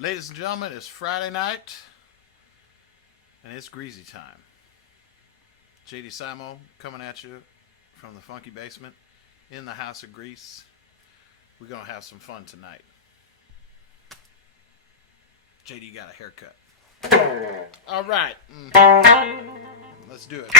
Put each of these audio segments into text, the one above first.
Ladies and gentlemen, it's Friday night, and it's Greasy time. JD Simo coming at you from the funky basement in the house of grease. We're going to have some fun tonight. JD got a haircut. All right. Let's do it.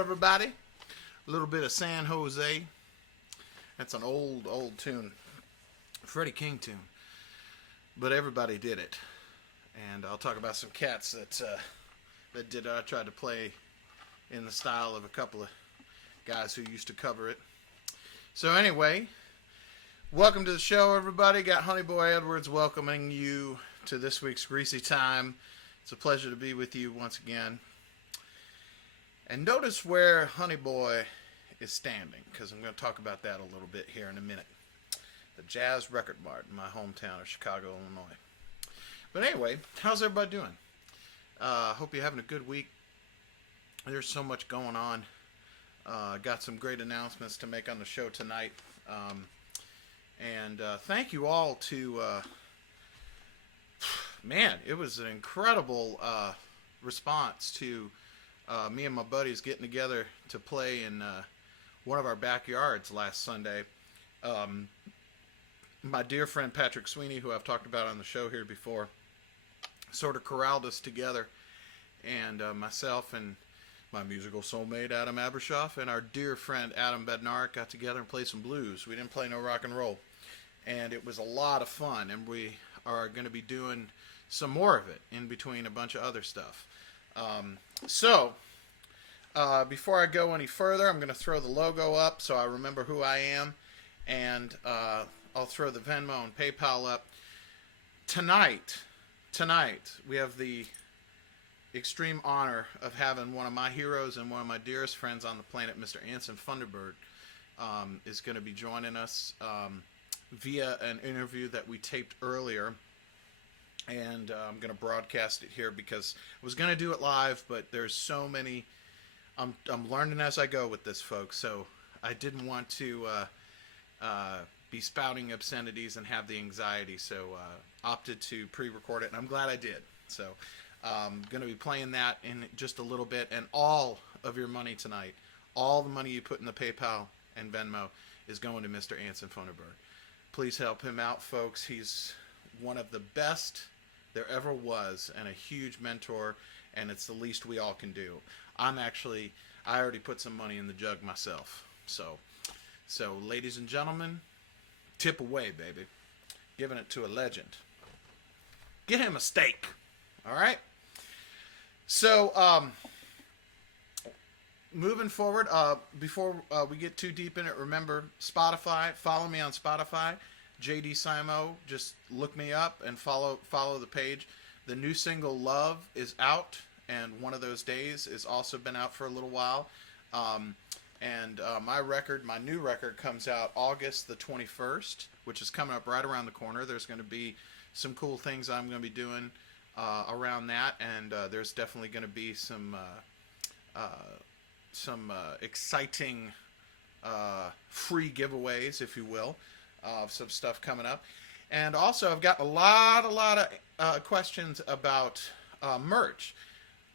Everybody, a little bit of San Jose. That's an old tune, Freddie King tune, but everybody did it. And I'll talk about some cats that tried to play in the style of a couple of guys who used to cover it. So anyway, welcome to the show, everybody. Got Honey Boy Edwards welcoming you to this week's Greasy Time. It's a pleasure to be with you once again. And notice where Honey Boy is standing, because I'm going to talk about that a little bit here in a minute. The Jazz Record Mart in my hometown of Chicago, Illinois. But anyway, how's everybody doing? Hope you're having a good week. There's so much going on. Got some great announcements to make on the show tonight. And thank you all to... man, it was an incredible response to me and my buddies getting together to play in one of our backyards last Sunday. My dear friend Patrick Sweeney, who I've talked about on the show here before, sort of corralled us together, and myself and my musical soulmate Adam Abershoff and our dear friend Adam Bednarik got together and played some blues. We didn't play no rock and roll, and it was a lot of fun, and we are going to be doing some more of it in between a bunch of other stuff. Before I go any further, I'm going to throw the logo up so I remember who I am, and I'll throw the Venmo and PayPal up. Tonight, we have the extreme honor of having one of my heroes and one of my dearest friends on the planet, Mr. Anson Funderburgh, is going to be joining us via an interview that we taped earlier. And I'm going to broadcast it here because I was going to do it live, but there's so many... I'm learning as I go with this, folks, so I didn't want to be spouting obscenities and have the anxiety, so opted to pre-record it, and I'm glad I did. So I'm going to be playing that in just a little bit, and all of your money tonight, all the money you put in the PayPal and Venmo is going to Mr. Anson Funderburgh. Please help him out, folks. He's one of the best there ever was and a huge mentor, and it's the least we all can do. I already put some money in the jug myself. So ladies and gentlemen, tip away, baby. Giving it to a legend. Get him a steak. All right? So, moving forward, before we get too deep in it, remember Spotify. Follow me on Spotify. JD Simo. Just look me up and follow the page. The new single Love is out, and One of Those Days has also been out for a little while. My new record comes out August the 21st, which is coming up right around the corner. There's going to be some cool things I'm going to be doing around that, and there's definitely going to be some exciting free giveaways, if you will, some stuff coming up. And also, I've got a lot of questions about merch.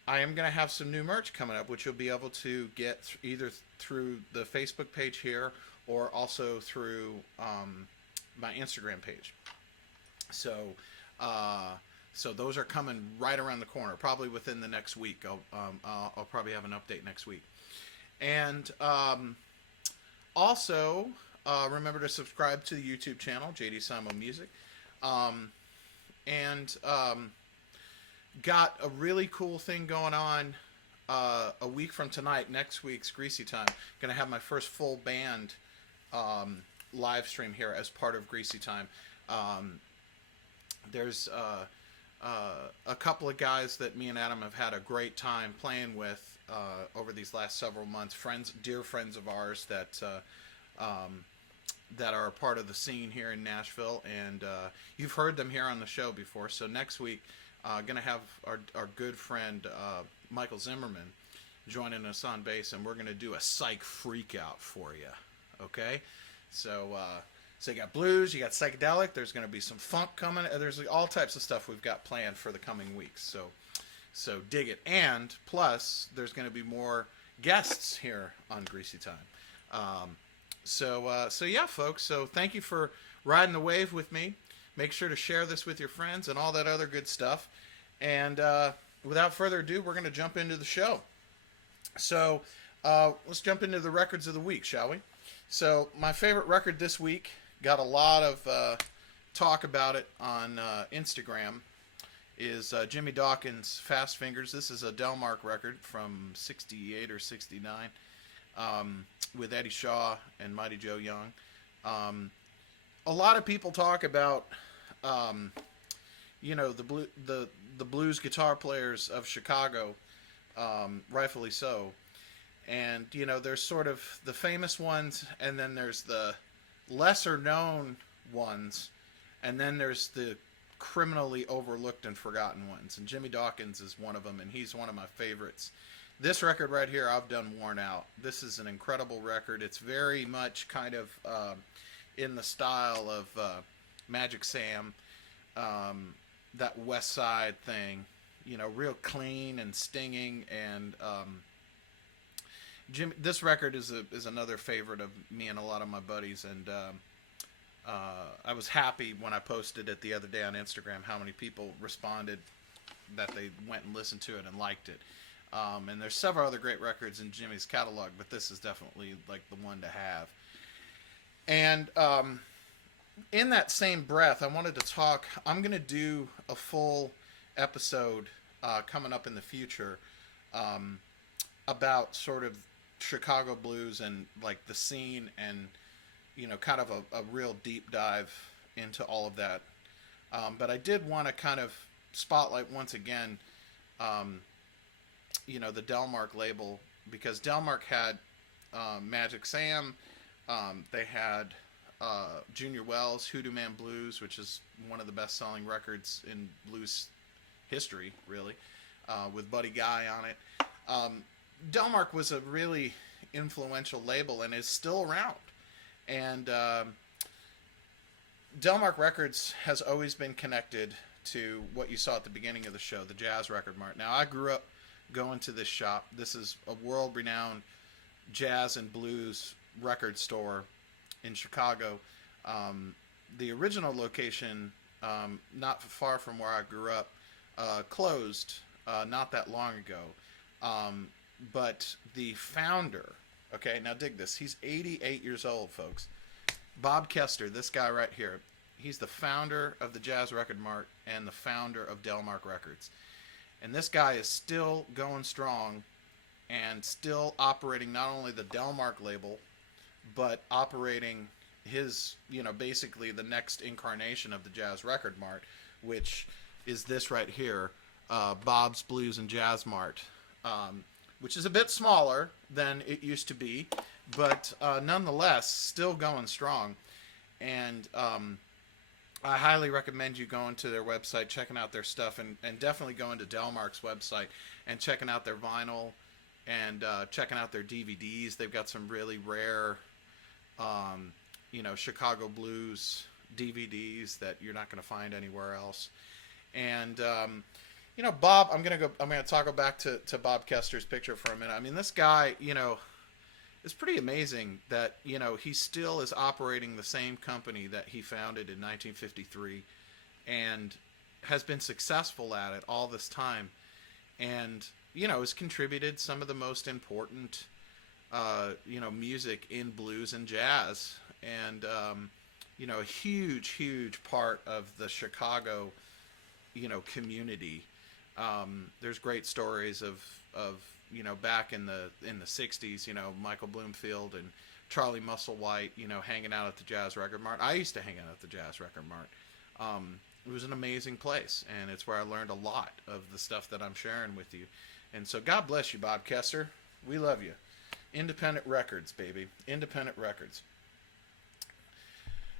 I am going to have some new merch coming up, which you'll be able to get either through the Facebook page here or also through my Instagram page. So those are coming right around the corner, probably within the next week. I'll probably have an update next week. And also, remember to subscribe to the YouTube channel, jdsimomusic. Got a really cool thing going on a week from tonight, next week's Greasy Time. Going to have my first full band live stream here as part of Greasy Time. There's a couple of guys that me and Adam have had a great time playing with over these last several months. Dear friends of ours that are a part of the scene here in Nashville, and you've heard them here on the show before. So next week, going to have our good friend Michael Zimmerman joining us on bass, and we're going to do a psych freak out for you. Okay? So you got blues, you got psychedelic, there's going to be some funk coming. There's all types of stuff we've got planned for the coming weeks. So dig it. And plus, there's going to be more guests here on Greasy Time. So yeah, folks. So thank you for riding the wave with me. Make sure to share this with your friends and all that other good stuff. And without further ado, we're going to jump into the show. So let's jump into the records of the week, shall we? So my favorite record this week, got a lot of talk about it on Instagram. is Jimmy Dawkins' Fast Fingers. This is a Delmark record from 68 or 69 with Eddie Shaw and Mighty Joe Young. A lot of people talk about, the blues guitar players of Chicago, rightfully so. And, there's sort of the famous ones, and then there's the lesser known ones, and then there's the criminally overlooked and forgotten ones. And Jimmy Dawkins is one of them, and he's one of my favorites. This record right here, I've done worn out. This is an incredible record. It's very much kind of in the style of Magic Sam, that West Side thing, real clean and stinging. And this record is another favorite of me and a lot of my buddies. And I was happy when I posted it the other day on Instagram how many people responded that they went and listened to it and liked it. And there's several other great records in Jimmy's catalog, but this is definitely like the one to have. And in that same breath, I wanted to talk. I'm going to do a full episode coming up in the future about sort of Chicago blues and like the scene and kind of a real deep dive into all of that. But I did want to kind of spotlight once again, the Delmark label, because Delmark had Magic Sam. They had Junior Wells' Hoodoo Man Blues, which is one of the best-selling records in blues history, really, with Buddy Guy on it. Delmark was a really influential label and is still around. And Delmark Records has always been connected to what you saw at the beginning of the show, the Jazz Record Mart. Now, I grew up going to this shop. This is a world-renowned jazz and blues record store in Chicago. The original location, not far from where I grew up, closed not that long ago. But the founder, okay, now dig this. He's 88 years old, folks. Bob Kester, this guy right here, he's the founder of the Jazz Record Mart and the founder of Delmark Records. And this guy is still going strong and still operating not only the Delmark label, but operating his, basically the next incarnation of the Jazz Record Mart, which is this right here, Bob's Blues and Jazz Mart, which is a bit smaller than it used to be, but nonetheless, still going strong. And I highly recommend you going to their website, checking out their stuff, and definitely going to Delmark's website and checking out their vinyl and checking out their DVDs. They've got some really rare, Chicago blues DVDs that you're not going to find anywhere else. And Bob, I'm gonna talk back to Bob Kester's picture for a minute. I mean, this guy, it's pretty amazing that, he still is operating the same company that he founded in 1953 and has been successful at it all this time. And, has contributed some of the most important, music in blues and jazz. And, a huge, huge part of the Chicago, community. There's great stories of back in the 60s, Michael Bloomfield and Charlie Musselwhite, hanging out at the Jazz Record Mart. I used to hang out at the Jazz Record Mart. It was an amazing place, and it's where I learned a lot of the stuff that I'm sharing with you. And so God bless you, Bob Kester. We love you. Independent records, baby. Independent records.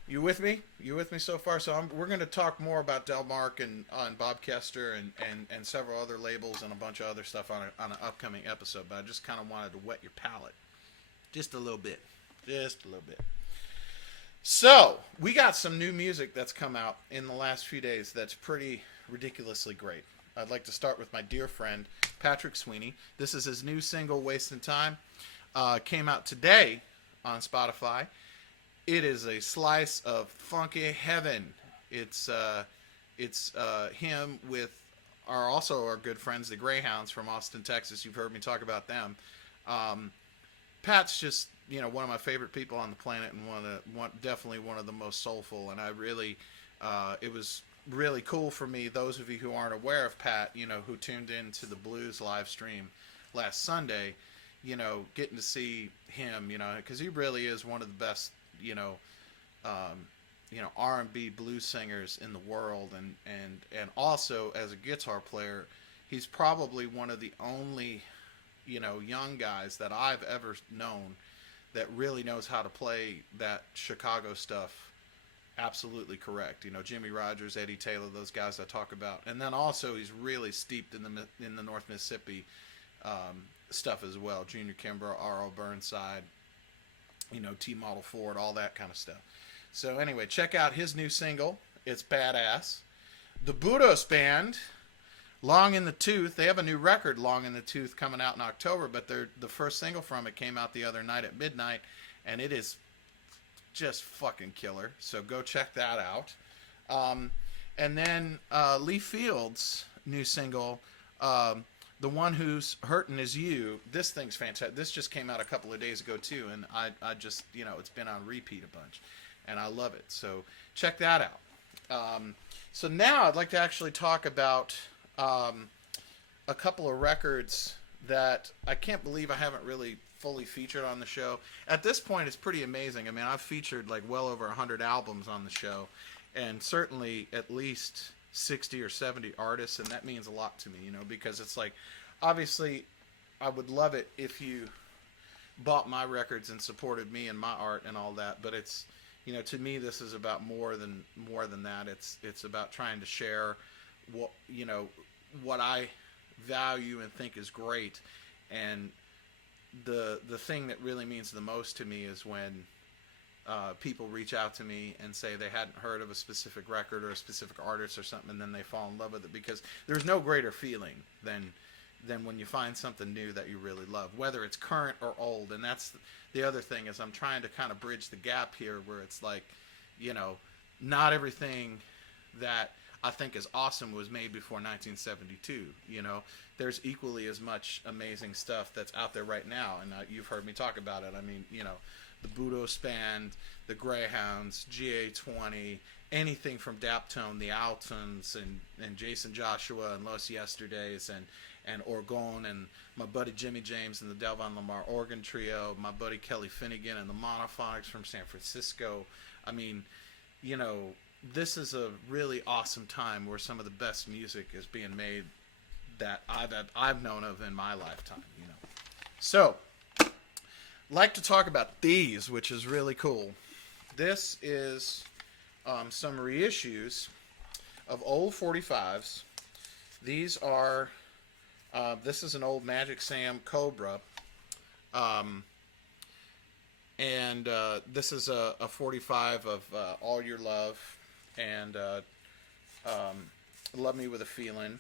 You with me? You with me so far? So we're going to talk more about Delmark and Bob Kester and several other labels and a bunch of other stuff on an upcoming episode. But I just kind of wanted to wet your palate just a little bit. Just a little bit. So we got some new music that's come out in the last few days that's pretty ridiculously great. I'd like to start with my dear friend Patrick Sweeney. This is his new single, Wasting Time. Came out today on Spotify. It is a slice of funky heaven. It's him with our good friends, the Greyhounds from Austin, Texas. You've heard me talk about them. Pat's just one of my favorite people on the planet, and definitely one of the most soulful. And I really, it was really cool for me, those of you who aren't aware of Pat, you know, who tuned into the Blues live stream last Sunday, you know, getting to see him, you know, because he really is one of the best, um, R&B blues singers in the world, and also as a guitar player, he's probably one of the only, young guys that I've ever known that really knows how to play that Chicago stuff absolutely correct. You know, Jimmy Rogers, Eddie Taylor, those guys I talk about, and then also he's really steeped in the North Mississippi stuff as well. Junior Kimbrough, R.O. Burnside, T-Model Ford, all that kind of stuff. So anyway, check out his new single. It's badass. The Budos Band, Long in the Tooth. They have a new record, Long in the Tooth, coming out in October, but the first single from it came out the other night at midnight, and it is just fucking killer. So go check that out. And then Lee Fields' new single, The One Who's Hurtin' Is You. This thing's fantastic. This just came out a couple of days ago too, and I just, it's been on repeat a bunch, and I love it. So check that out. So now I'd like to actually talk about a couple of records that I can't believe I haven't really fully featured on the show. At this point, it's pretty amazing. I mean, I've featured like well over 100 albums on the show, and certainly at least 60 or 70 artists, and that means a lot to me, because it's like, obviously, I would love it if you bought my records and supported me and my art and all that, but it's, to me, this is about more than that. It's about trying to share what I value and think is great, and the thing that really means the most to me is when people reach out to me and say they hadn't heard of a specific record or a specific artist or something, and then they fall in love with it, because there's no greater feeling than when you find something new that you really love, whether it's current or old. And that's the other thing, is I'm trying to kind of bridge the gap here, where it's like, not everything that I think is awesome was made before 1972. There's equally as much amazing stuff that's out there right now, and you've heard me talk about it. I mean, the Budos Band, the Greyhounds, GA20, anything from Daptone, the Altons, and Jason Joshua and Los Yesterdays, and Orgone, and my buddy Jimmy James and the Delvon Lamar Organ Trio, my buddy Kelly Finnegan and the Monophonics from San Francisco. I mean, this is a really awesome time where some of the best music is being made that I've known of in my lifetime. So, like to talk about these, which is really cool. This is some reissues of old 45s. These are this is an old Magic Sam Cobra, and this is a 45 of All Your Love and Love Me With a Feeling.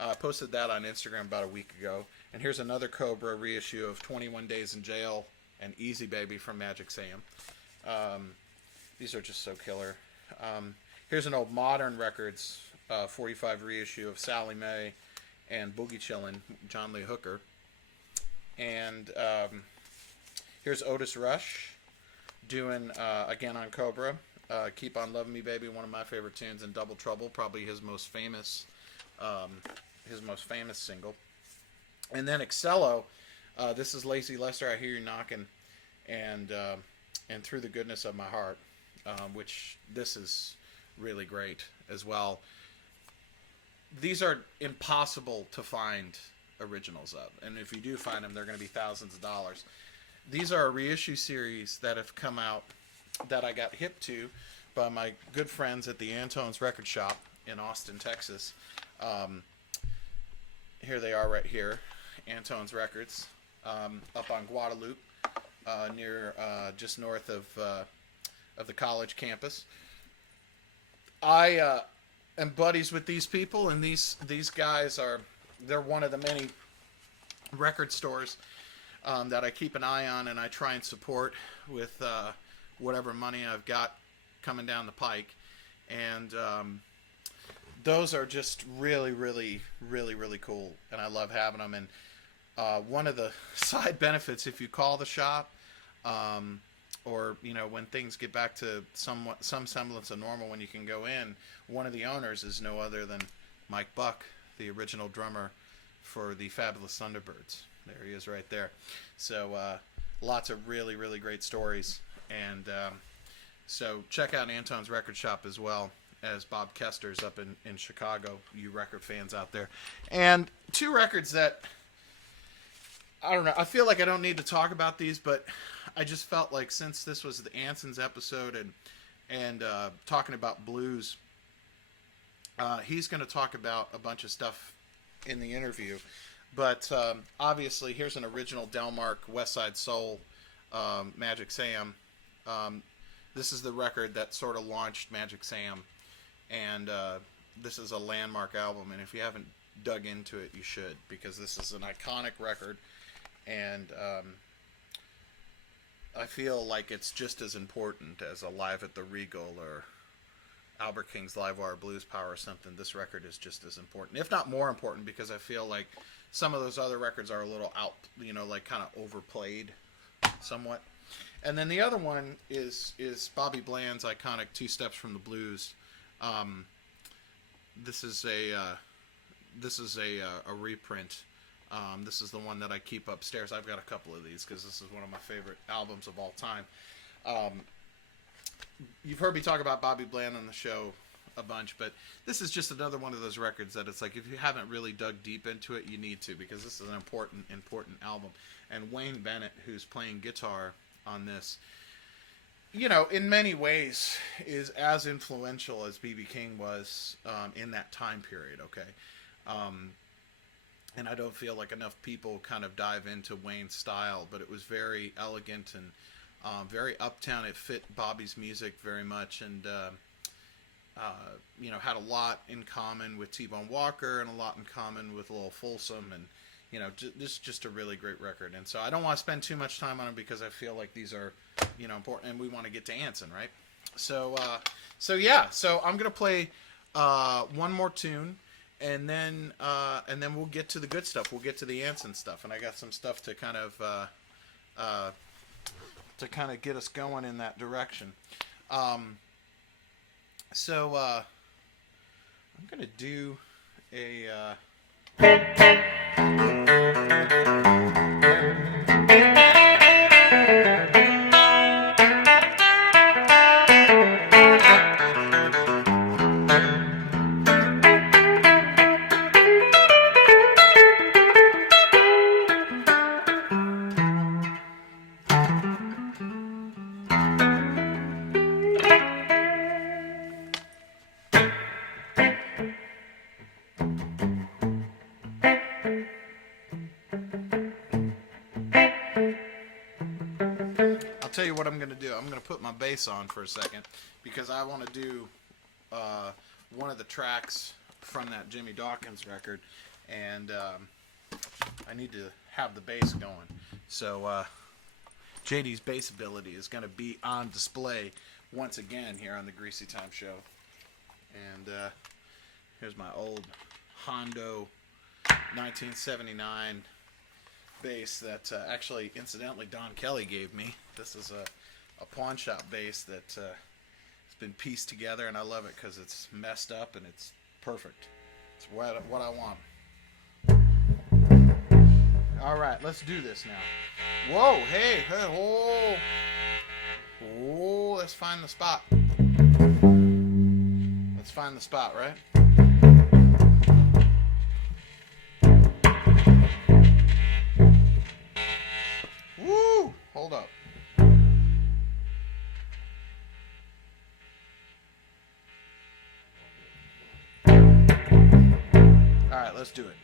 I posted that on Instagram about a week ago. And here's another Cobra reissue of 21 Days in Jail and Easy Baby from Magic Sam. These are just so killer. Here's an old Modern Records 45 reissue of Sally Mae and Boogie Chillin', John Lee Hooker. And here's Otis Rush doing, again on Cobra, Keep On Loving Me Baby, one of my favorite tunes, and Double Trouble, probably his most famous single. And then Excello, this is Lacey Lester, I Hear You Knocking, and Through the Goodness of My Heart, which this is really great as well. These are impossible to find originals of, and if you do find them, they're going to be thousands of dollars. These are a reissue series that have come out that I got hip to by my good friends at the Antone's Record Shop in Austin, Texas. Here they are right here, Antone's Records, up on Guadalupe, near just north of the college campus. I am buddies with these people, and these guys they're one of the many record stores that I keep an eye on, and I try and support with whatever money I've got coming down the pike. And those are just really, really, really, really cool, and I love having them. And one of the side benefits, if you call the shop or when things get back to some semblance of normal, when you can go in, one of the owners is no other than Mike Buck, the original drummer for the Fabulous Thunderbirds. There he is right there. So lots of really, really great stories. And so check out Anton's record shop as well as Bob Kester's up in Chicago, you record fans out there. And two records that, I don't know, I feel like I don't need to talk about these, but I just felt like since this was the Anson's episode and talking about blues, he's going to talk about a bunch of stuff in the interview. But obviously, here's an original Delmark West Side Soul, Magic Sam. This is the record that sort of launched Magic Sam. And this is a landmark album. And if you haven't dug into it, you should. Because this is an iconic record. And I feel like it's just as important as a Live at the Regal or Albert King's Live Wire Blues Power or something. This record is just as important, if not more important, because I feel like some of those other records are a little out, like kind of overplayed somewhat. And then the other one is Bobby Bland's iconic Two Steps from the Blues. This is a reprint. This is the one that I keep upstairs. I've got a couple of these because this is one of my favorite albums of all time. You've heard me talk about Bobby Bland on the show a bunch, but this is just another one of those records that it's like if you haven't really dug deep into it, you need to, because this is an important album. And Wayne Bennett, who's playing guitar on this, in many ways is as influential as B.B. King was in that time period, okay? And I don't feel like enough people kind of dive into Wayne's style, but it was very elegant and very uptown. It fit Bobby's music very much, and had a lot in common with T-Bone Walker and a lot in common with Lowell Folsom, and this is just a really great record. And so I don't want to spend too much time on it because I feel like these are important, and we want to get to Anson, right? So I'm gonna play one more tune, and then we'll get to the good stuff. We'll get to the Anson stuff, and I got some stuff to kind of get us going in that direction. So I'm gonna do a tell you what I'm going to do. I'm going to put my bass on for a second because I want to do one of the tracks from that Jimmy Dawkins record, and I need to have the bass going. So JD's bass ability is going to be on display once again here on the Greasy Time Show. And here's my old Hondo 1979 bass that actually, incidentally, Don Kelly gave me. This is a pawn shop bass that has been pieced together, and I love it because it's messed up and it's perfect. It's what I want. All right, let's do this now. Whoa, hey, oh, let's find the spot. Let's find the spot, right? Woo! Hold up. All right, let's do it.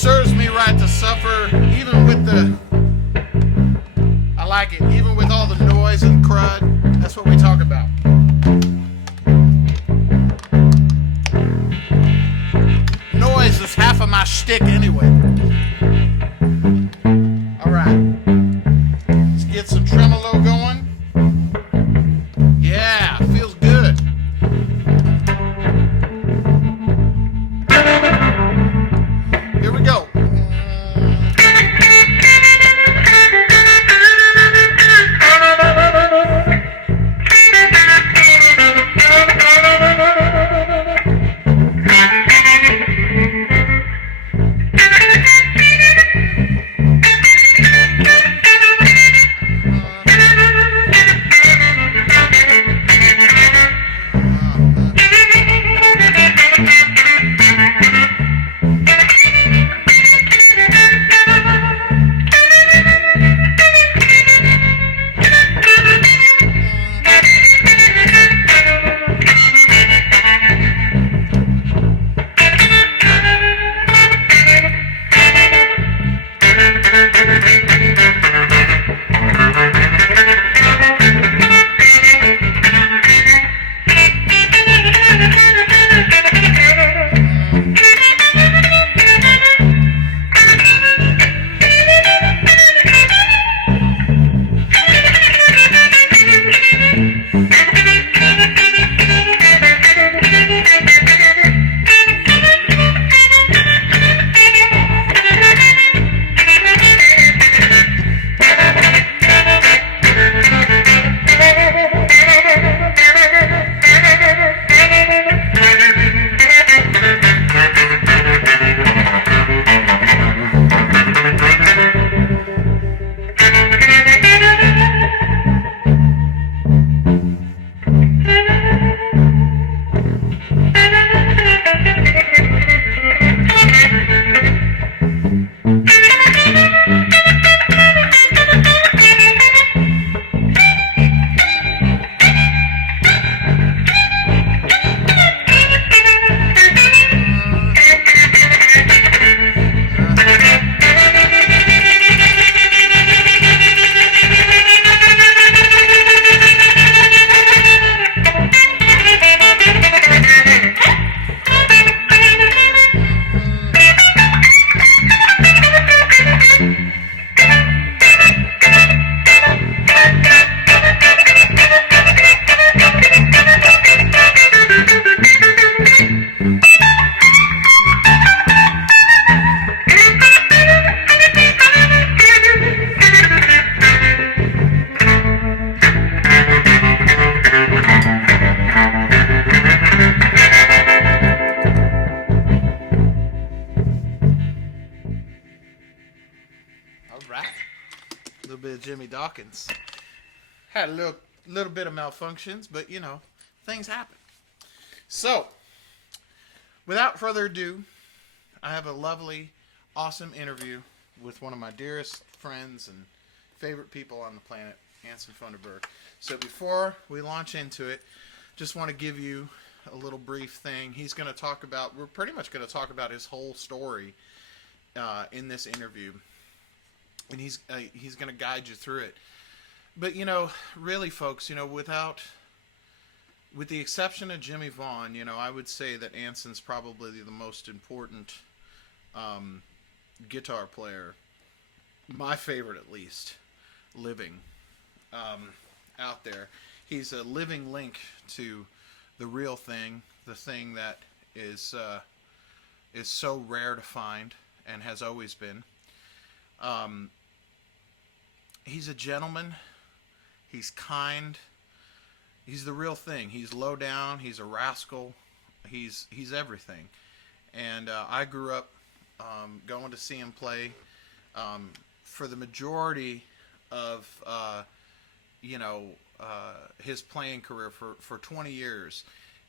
serves me right to suffer, even with the... I like it, even with all the noise and crud. That's what we talk about. Noise is half of my shtick anyway. Alright. Let's get some tremolo going. Yeah, feels good. Here we go. Had a little bit of malfunctions, but you know, things happen. So, without further ado, I have a lovely, awesome interview with one of my dearest friends and favorite people on the planet, Anson Funderburgh. So before we launch into it, just want to give you a little brief thing. He's going to talk about, we're pretty much going to talk about his whole story in this interview. And he's going to guide you through it. But, you know, really, folks, you know, with the exception of Jimmy Vaughn, you know, I would say that Anson's probably the most important guitar player, my favorite at least, living out there. He's a living link to the real thing, the thing that is so rare to find and has always been. He's a gentleman. He's kind. He's the real thing. He's low down. He's a rascal. He's everything. And I grew up going to see him play for the majority of his playing career for 20 years.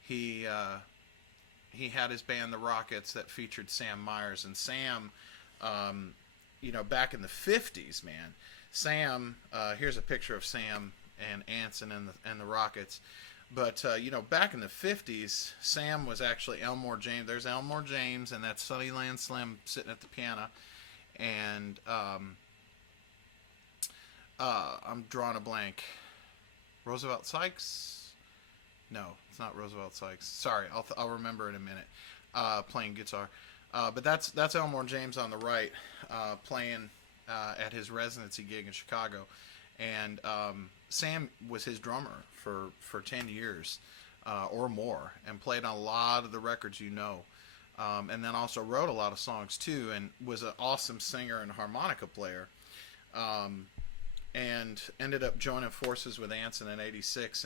He had his band The Rockets that featured Sam Myers, and Sam, back in the 50s, man. Sam, here's a picture of Sam and Anson and the Rockets. But back in the '50s, Sam was actually Elmore James. There's Elmore James, and that's Sunnyland Slim sitting at the piano, and I'm drawing a blank. Roosevelt Sykes? No, it's not Roosevelt Sykes. Sorry, I'll remember in a minute. Playing guitar, but that's Elmore James on the right, playing at his residency gig in Chicago, and Sam was his drummer for 10 years or more, and played on a lot of the records, and then also wrote a lot of songs too, and was an awesome singer and harmonica player. And ended up joining forces with Anson in '86,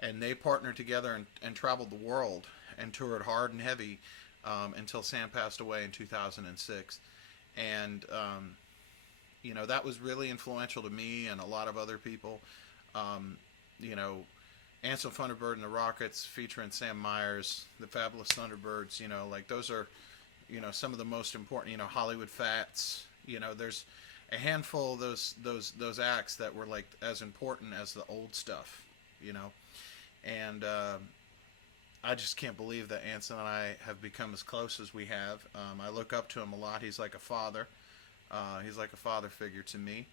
and they partnered together and traveled the world and toured hard and heavy until Sam passed away in 2006. And that was really influential to me and a lot of other people. Anson Funderburgh and the Rockets featuring Sam Myers, the Fabulous Thunderbirds, those are, some of the most important, Hollywood Fats, there's a handful of those acts that were like as important as the old stuff, and I just can't believe that Anson and I have become as close as we have. I look up to him a lot. He's like a father. He's like a father figure to me,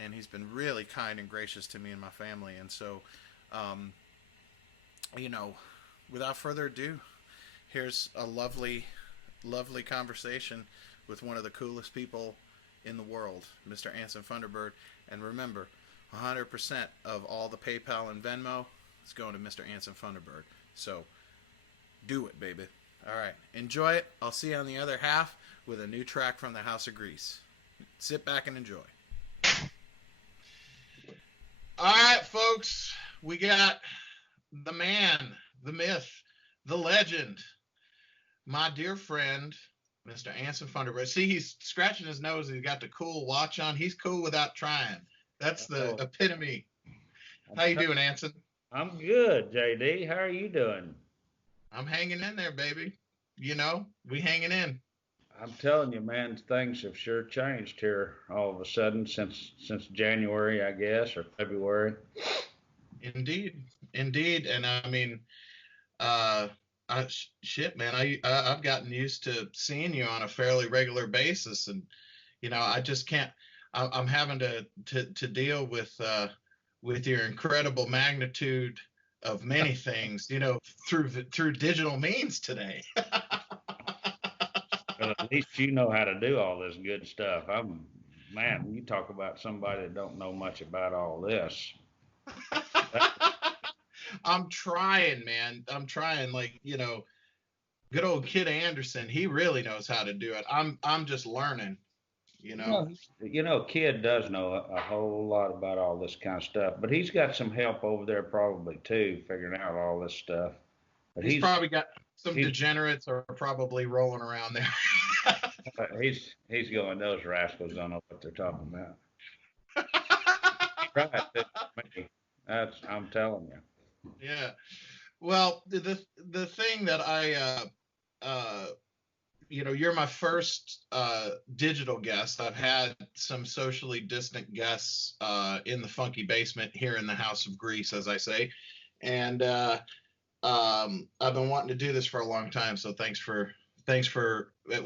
and he's been really kind and gracious to me and my family. And so, without further ado, here's a lovely, lovely conversation with one of the coolest people in the world, Mr. Anson Funderburgh. And remember, 100% of all the PayPal and Venmo is going to Mr. Anson Funderburgh. So, do it, baby. All right, enjoy it. I'll see you on the other half with a new track from the House of Grease. Sit back and enjoy. All right, folks, we got the man, the myth, the legend, my dear friend, Mr. Anson Funderburgh. See, he's scratching his nose. He's got the cool watch on. He's cool without trying. That's the epitome. How you doing, Anson? I'm good, JD. How are you doing? I'm hanging in there, baby. We hanging in. I'm telling you, man, things have sure changed here all of a sudden since January, I guess, or February. Indeed. And I mean, shit, man, I've gotten used to seeing you on a fairly regular basis, and I just can't. I'm having to deal with your incredible magnitude of many things, through digital means today. Well, at least you know how to do all this good stuff. Man, you talk about somebody that don't know much about all this. I'm trying, man. I'm trying. Good old Kid Anderson. He really knows how to do it. I'm just learning. Kid does know a whole lot about all this kind of stuff, but he's got some help over there probably too, figuring out all this stuff. But he's probably got some degenerates are probably rolling around there. he's going, those rascals don't know what they're talking about. Right, I'm telling you. Yeah. Well, the thing that you're my first digital guest. I've had some socially distant guests in the funky basement here in the House of Grease, as I say, and I've been wanting to do this for a long time. So thanks for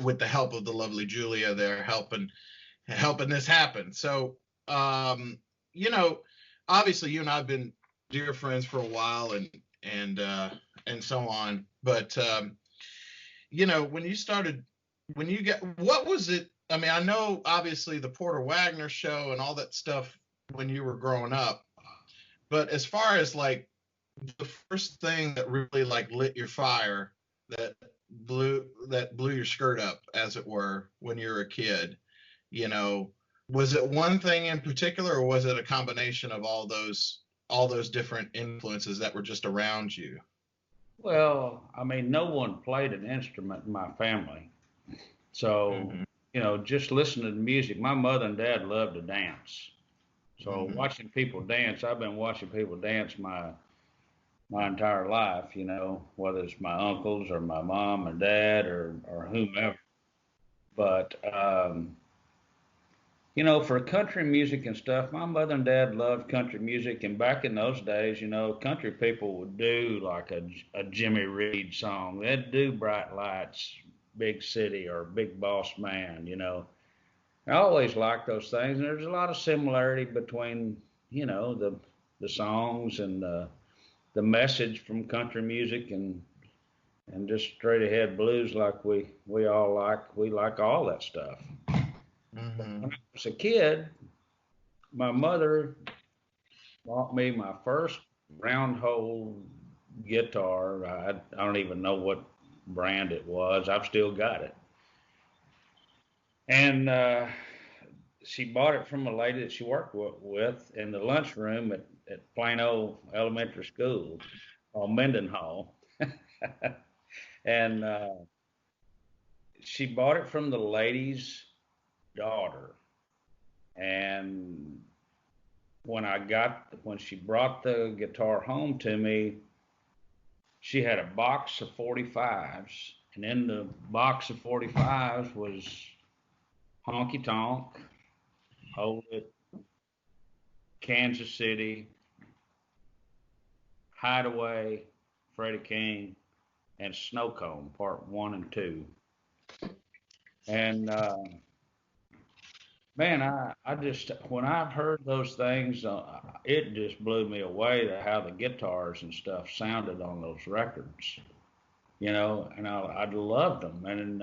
with the help of the lovely Julia there helping this happen. So obviously you and I've been dear friends for a while, and so on, but what was it? I mean, I know obviously the Porter Wagner show and all that stuff when you were growing up, but as far as like the first thing that really like lit your fire, that blew your skirt up, as it were, when you were a kid, was it one thing in particular, or was it a combination of all those different influences that were just around you? Well, I mean, no one played an instrument in my family. So, just listening to music, my mother and dad loved to dance. So watching people dance, I've been watching people dance my entire life, whether it's my uncles or my mom and dad or whomever. But, for country music and stuff, my mother and dad loved country music. And back in those days, country people would do like a Jimmy Reed song. They'd do Bright Lights, Big City, or Big Boss Man. I always liked those things. And there's a lot of similarity between, the songs and the message from country music and just straight ahead blues like we all like. We like all that stuff. Mm-hmm. When I was a kid, my mother bought me my first round hole guitar. I don't even know what brand it was. I've still got it. And she bought it from a lady that she worked with in the lunchroom at Plano Elementary School on Mendenhall. And she bought it from the lady's daughter. And when she brought the guitar home to me, she had a box of 45s, and in the box of 45s was Honky Tonk, Hold It, Kansas City, Hideaway, Freddie King, and Snow Cone, part 1 and 2. And man, I just, when I've heard those things, it just blew me away to how the guitars and stuff sounded on those records, and I loved them. And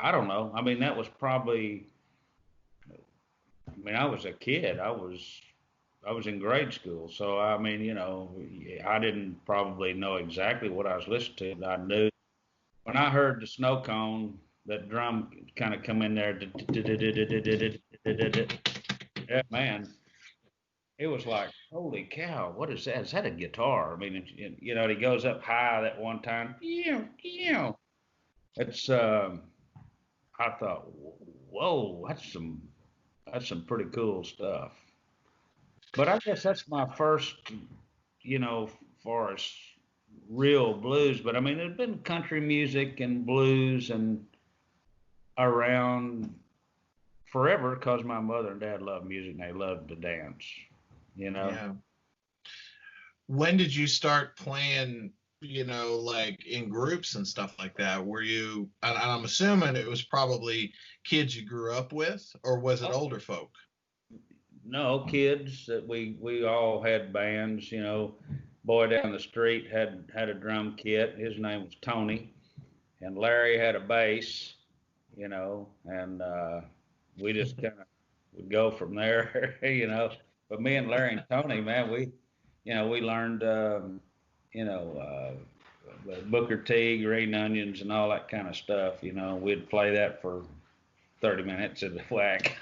I don't know. I mean, that was probably, I was a kid. I was in grade school. So, I mean, I didn't probably know exactly what I was listening to. I knew when I heard the Snow Cone, that drum kind of come in there. Yeah, man, it was like, holy cow, what is that? Is that a guitar? I mean, it goes up high that one time. It's, I thought, whoa, that's some pretty cool stuff. But I guess that's my first, far as real blues. But I mean, there's been country music and blues and around forever because my mother and dad loved music and they loved to dance. Yeah. When did you start playing, like in groups and stuff like that? Were you, and I'm assuming it was probably kids you grew up with, or was it older folk? No, kids that we all had bands. Boy down the street had a drum kit. His name was Tony, and Larry had a bass. And we just kind of would go from there. But me and Larry and Tony, man, we learned, Booker T, green onions, and all that kind of stuff. We'd play that for 30 minutes at the whack.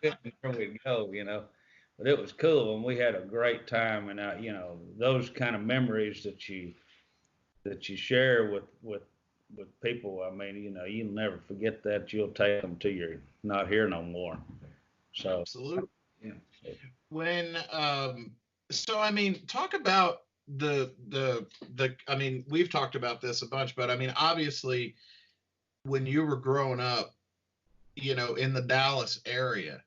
There we go. But it was cool, and we had a great time. And those kind of memories that you share with people. I mean, you'll never forget that. You'll take them till you're not here no more. So absolutely. Yeah. When so I mean, talk about the I mean, we've talked about this a bunch, but I mean, obviously when you were growing up, in the Dallas area,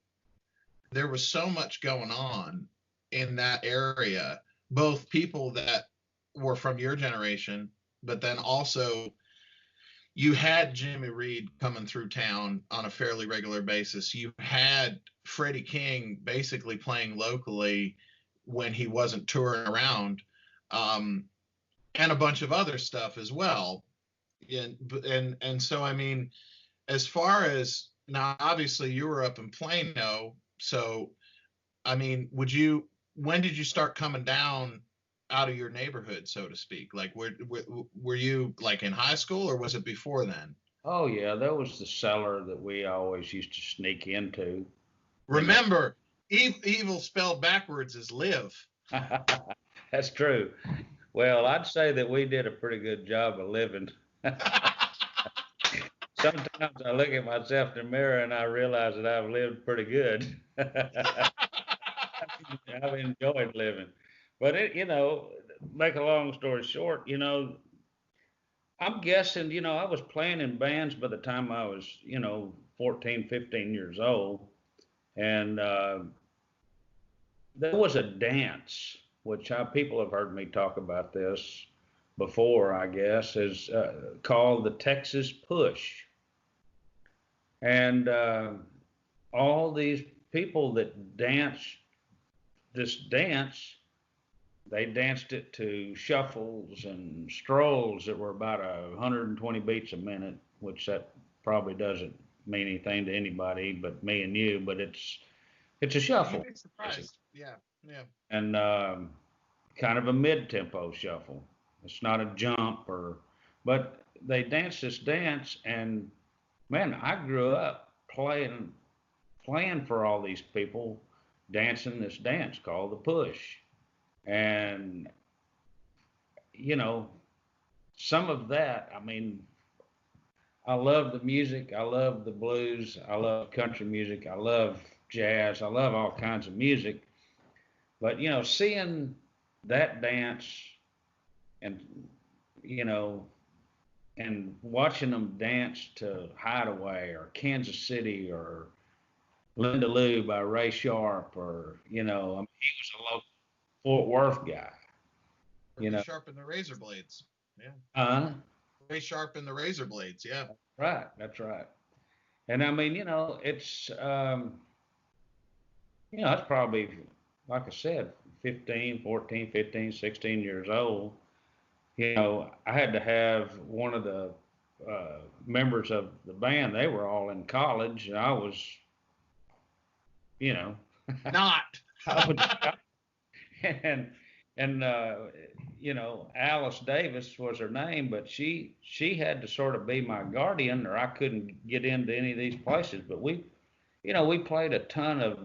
there was so much going on in that area, both people that were from your generation, but then also you had Jimmy Reed coming through town on a fairly regular basis. You had Freddie King basically playing locally when he wasn't touring around, and a bunch of other stuff as well. And so, I mean, as far as now, obviously you were up in Plano, so I mean, when did you start coming down out of your neighborhood, so to speak? Like, were you like in high school, or was it before then? Oh yeah, that was the cellar that we always used to sneak into. Remember, evil spelled backwards is live. That's true. Well, I'd say that we did a pretty good job of living. Sometimes I look at myself in the mirror and I realize that I've lived pretty good. I've enjoyed living. But make a long story short, I'm guessing, I was playing in bands by the time I was, 14, 15 years old. And there was a dance, which people have heard me talk about this before, I guess, is called the Texas Push. And all these people that dance this dance, they danced it to shuffles and strolls that were about 120 beats a minute, which that probably doesn't mean anything to anybody but me and you, but it's a shuffle. You'd be surprised. Yeah, yeah. And kind of a mid-tempo shuffle. It's not a jump but they dance this dance, and man, I grew up playing for all these people, dancing this dance called the push. And, you know, some of that, I mean, I love the music. I love the blues. I love country music. I love jazz. I love all kinds of music. But, seeing that dance and, you know, and watching them dance to Hideaway or Kansas City or Linda Lou by Ray Sharp, or, I mean, he was a local Fort Worth guy, you know. Sharp and the Razor Blades. Yeah. Uh, Ray Sharp and the Razor Blades. Yeah. right. That's right. And I mean, it's probably, like I said, 15, 14, 15, 16 years old. I had to have one of the members of the band. They were all in college, and I was, you know, Not. I was, and Alice Davis was her name, but she had to sort of be my guardian, or I couldn't get into any of these places. But we played a ton of,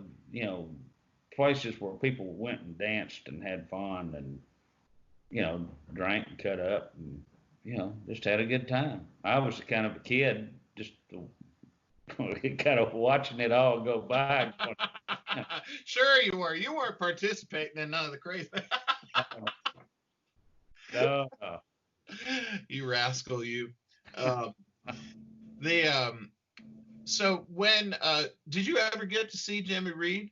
places where people went and danced and had fun and, drank and cut up and, just had a good time. I was kind of a kid, just kind of watching it all go by. Sure you were. You weren't participating in none of the crazy. No. You rascal, you. Um, the So when did you ever get to see Jimmy Reed?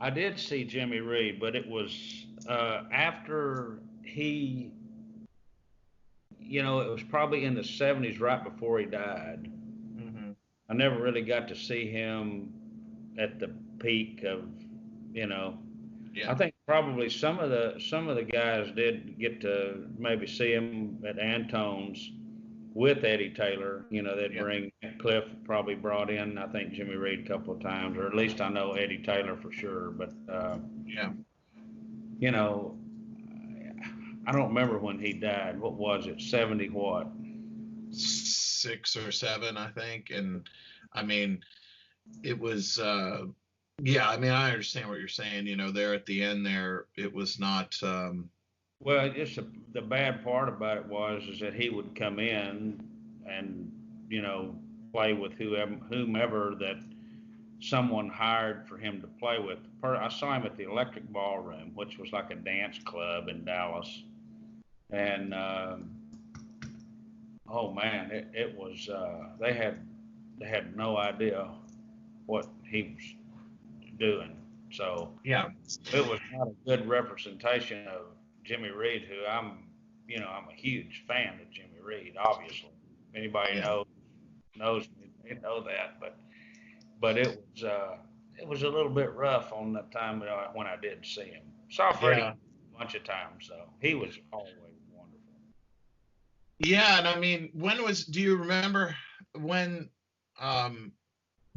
I did see Jimmy Reed, but it was after he, it was probably in the 70s, right before he died. Mm-hmm. I never really got to see him at the peak of, Yeah. I think probably some of the guys did get to maybe see him at Antone's with Eddie Taylor. They'd Yeah. bring Cliff, probably brought in, I think, Jimmy Reed a couple of times, or at least I know Eddie Taylor for sure. But Yeah. I don't remember when he died. What was it? 70 what? 6 or 7, I think. And I mean, it was yeah, I mean, I understand what you're saying. There at the end there, it was not Well, just the bad part about it is that he would come in and, play with whomever that someone hired for him to play with. I saw him at the Electric Ballroom, which was like a dance club in Dallas. And, oh man, it was, they had no idea what he was doing. So yeah. it was not a good representation of Jimmy Reed, who I'm a huge fan of Jimmy Reed, obviously. Anybody Yeah. knows me, they know that, but it was a little bit rough on the time when I did see him. Saw Freddie Yeah. a bunch of times, though. He was always wonderful. Yeah, and I mean, do you remember when um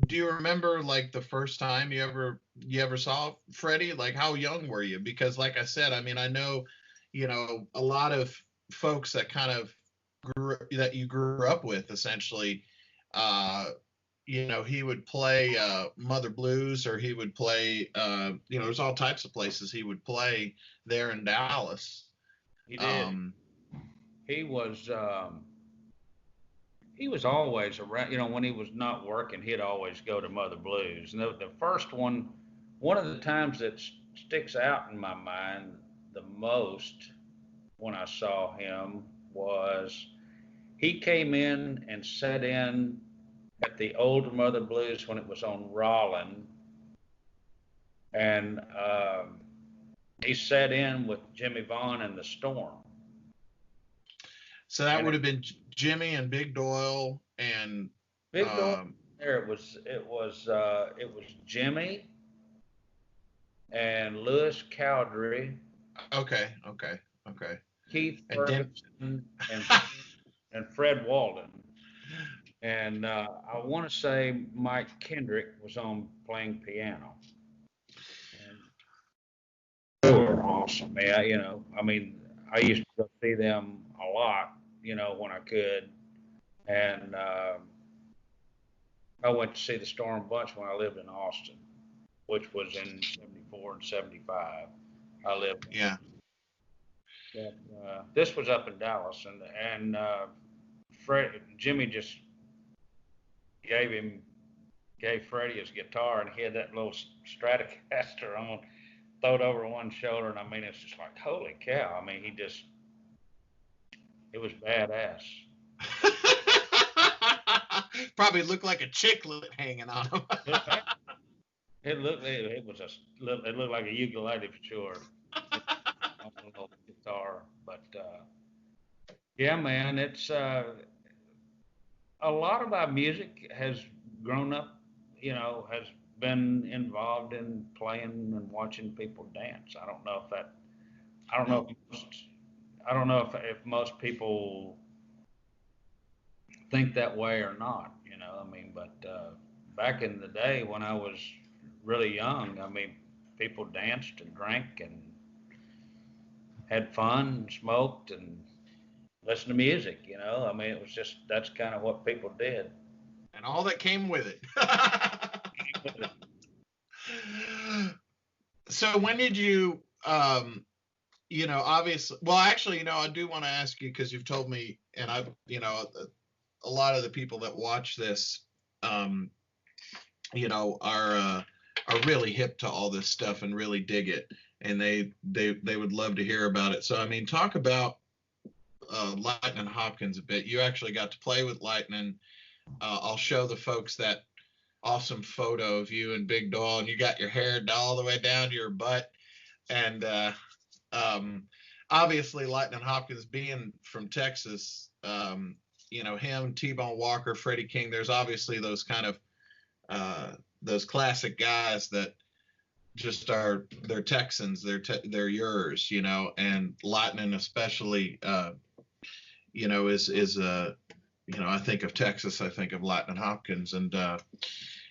do you remember like the first time you ever saw Freddie? Like how young were you? Because like I said, I mean, I know, a lot of folks that kind of that you grew up with essentially, uh he would play Mother Blues, or he would play there's all types of places he would play there in Dallas. He did. Um He was um, he was always around. When he was not working, he'd always go to Mother Blues. And the first one of the times that sticks out in my mind the most when I saw him was he came in and sat in at the Old Mother Blues when it was on Rollin, and he sat in with Jimmy Vaughn and the Storm. So that would have been Jimmy and Big Doyle and Big Doyle. There it was Jimmy and Lewis Cowdery. Okay. Keith Ferguson and Fred Walden. And I want to say Mike Kendrick was on playing piano. And they were awesome, man. You know, I mean, I used to go see them a lot, you know, when I could. And I went to see the Storm bunch when I lived in Austin, which was in 74 and 75. I lived. Yeah. But, this was up in Dallas, and Jimmy just gave Freddie his guitar, and he had that little Stratocaster on, throw it over one shoulder, and I mean, it's just like, holy cow. I mean, it was badass. Probably looked like a chicklet hanging on him. It looked like a ukulele for sure. On a little guitar, but yeah, man, it's a lot of our music has grown up, you know, has been involved in playing and watching people dance. I don't know if most people think that way or not, you know. I mean, but back in the day when I was really young, I mean, people danced and drank and had fun and smoked and listened to music, you know. I mean, it was just, that's kind of what people did. And all that came with it. So when did you, you know, obviously, well, actually, you know, I do want to ask you, because you've told me, and I've, you know, a lot of the people that watch this, you know, are really hip to all this stuff and really dig it, and they would love to hear about it. So, I mean, talk about Lightnin' Hopkins a bit. You actually got to play with Lightnin'. I'll show the folks that awesome photo of you and Big Doll, and you got your hair all the way down to your butt. And obviously, Lightnin' Hopkins being from Texas, you know, him, T-Bone Walker, Freddie King, there's obviously those kind of those classic guys that just they're Texans, they're yours, you know. And Lightnin' especially, you know, is you know, I think of Texas, I think of Lightnin' Hopkins, and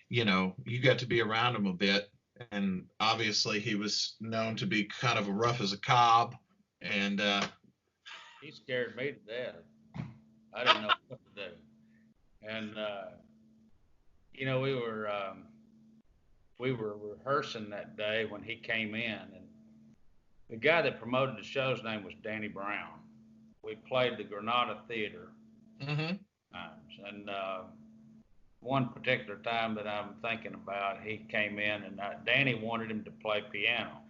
you know, you got to be around him a bit, and obviously he was known to be kind of rough as a cob, and he scared me to death. I didn't know what to do, and you know, we were rehearsing that day when he came in, and the guy that promoted the show's name was Danny Brown. We played the Granada Theater times, and one particular time that I'm thinking about, he came in, and Danny wanted him to play piano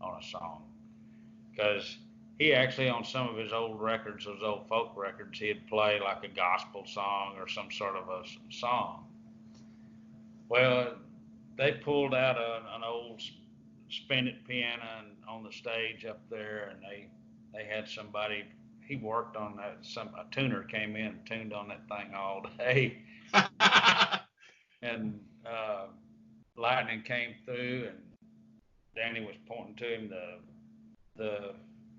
on a song, because he actually, on some of his old records, those old folk records, he'd play like a gospel song or some sort of a song. Well, they pulled out an old Spinet piano on the stage up there, and they had somebody, he worked on that, a tuner came in and tuned on that thing all day. And Lightning came through, and Danny was pointing to him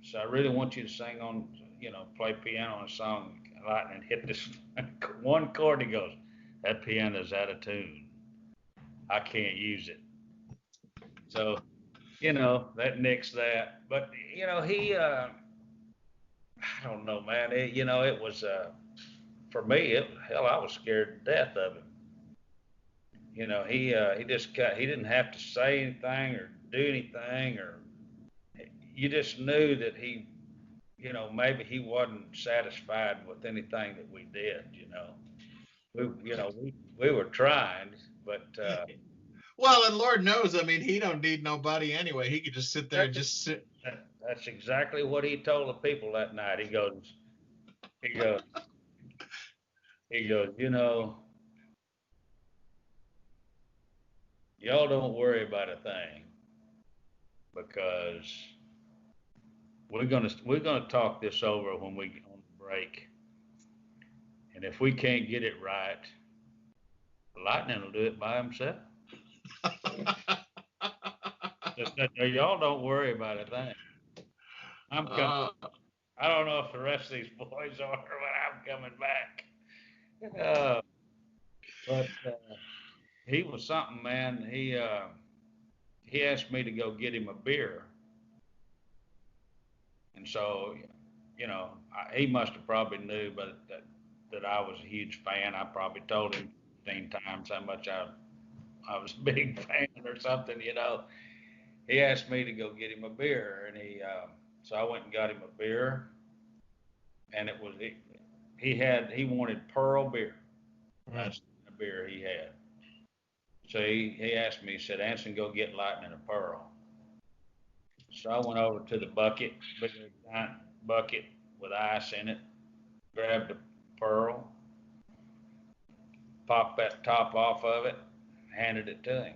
so I really want you to sing on, you know, play piano on a song. Lightning hit this one chord, he goes, that piano's out of tune. I can't use it. So, you know, that nixed that. But, you know, I don't know, man. You know, it was, for me, hell, I was scared to death of him. You know, he didn't have to say anything or do anything, or you just knew that he, you know, maybe he wasn't satisfied with anything that we did, you know. We were trying, but well, and Lord knows, I mean, he don't need nobody anyway. He could just sit there and just sit. That's exactly what he told the people that night. He goes, he goes, you know, y'all don't worry about a thing because we're gonna talk this over when we get on the break. And if we can't get it right, Lightning will do it by himself. Y'all don't worry about a thing. I'm coming. I don't know if the rest of these boys are, but I'm coming back. But he was something, man. He asked me to go get him a beer, and so, you know, he must have probably knew, but that I was a huge fan. I probably told him 15 times how much I was a big fan or something, you know. He asked me to go get him a beer, and so I went and got him a beer, and he wanted Pearl beer. That's the beer he had. So he asked me, he said, Anson, go get Lightning a Pearl. So I went over to the bucket, big giant bucket with ice in it, grabbed a Pearl, popped that top off of it, handed it to him.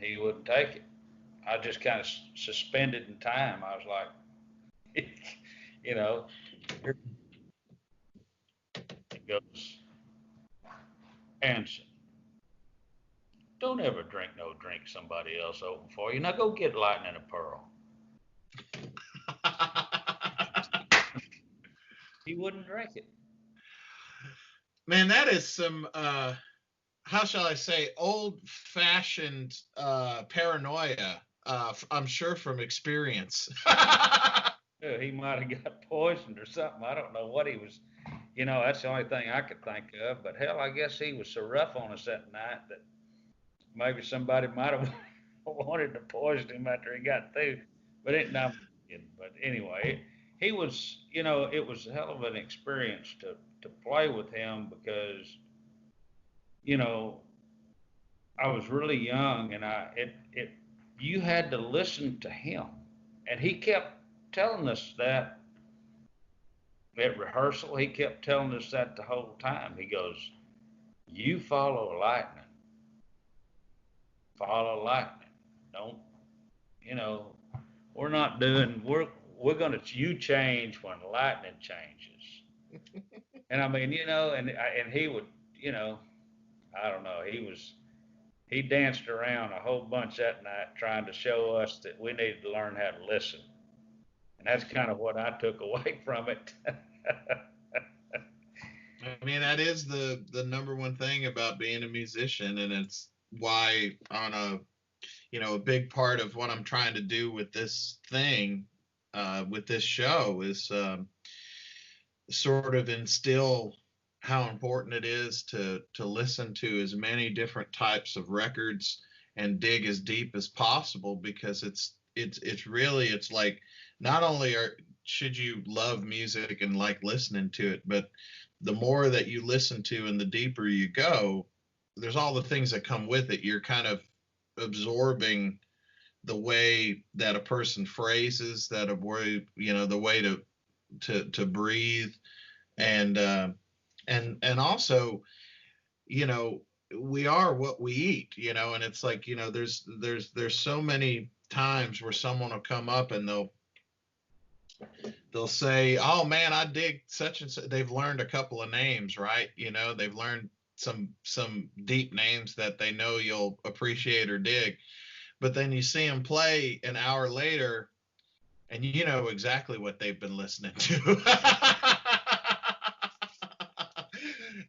He wouldn't take it. I just kind of suspended in time. I was like, you know, it goes, Anson, don't ever drink no drink somebody else open for you. Now go get Lightning a Pearl. He wouldn't drink it. Man, that is some how shall I say, old-fashioned paranoia. I'm sure from experience. He might have got poisoned or something. I don't know what he was. You know, that's the only thing I could think of. But hell, I guess he was so rough on us that night that maybe somebody might have wanted to poison him after he got through. But but anyway, he was. You know, it was a hell of an experience to play with him because, you know, I was really young, and you had to listen to him, and he kept telling us that at rehearsal. He kept telling us that the whole time. He goes, "You follow Lightning, follow Lightning. Don't, you know, we're not doing. We're gonna you change when Lightning changes." And I mean, you know, and he would, you know, I don't know, he danced around a whole bunch that night trying to show us that we needed to learn how to listen. And that's kind of what I took away from it. I mean, that is the number one thing about being a musician, and it's why on a big part of what I'm trying to do with this thing, with this show is sort of instill how important it is to listen to as many different types of records and dig as deep as possible, because it's really, it's like, not only should you love music and like listening to it, but the more that you listen to and the deeper you go, there's all the things that come with it. You're kind of absorbing the way that a person phrases, that a word, the way to breathe, and also, we are what we eat, and it's like, there's so many times where someone will come up and they'll say, "Oh man, I dig such and such." They've learned a couple of names, right? They've learned some deep names that they know you'll appreciate or dig. But then you see them play an hour later, and you know exactly what they've been listening to.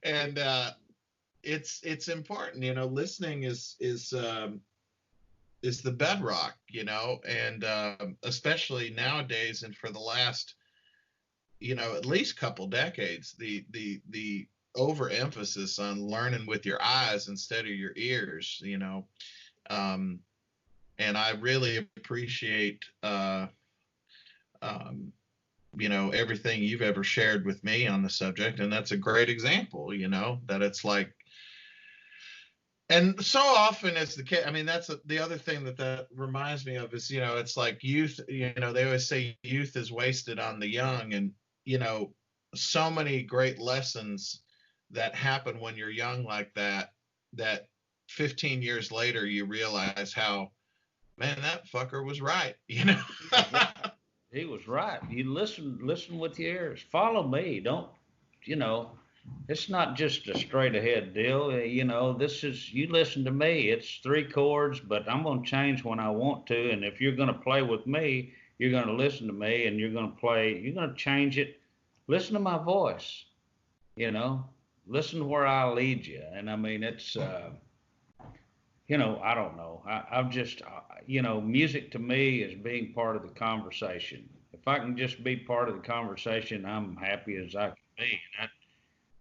And it's important, listening is the bedrock, and especially nowadays, and for the last, at least couple decades, the overemphasis on learning with your eyes instead of your ears, and I really appreciate everything you've ever shared with me on the subject, and that's a great example, that it's like. And so often it's the case. I mean, that's the other thing that reminds me of is, it's like youth, they always say youth is wasted on the young. And, so many great lessons that happen when you're young like that, that 15 years later you realize how, man, that fucker was right, you know. He was right. You listen with your ears. Follow me. Don't, you know, it's not just a straight ahead deal. You know, this is, you listen to me. It's three chords, but I'm going to change when I want to. And if you're going to play with me, you're going to listen to me and you're going to play, you're going to change it. Listen to my voice, you know, listen to where I lead you. And I mean, it's, you know, I don't know. I'm just, you know, music to me is being part of the conversation. If I can just be part of the conversation, I'm happy as I can be. And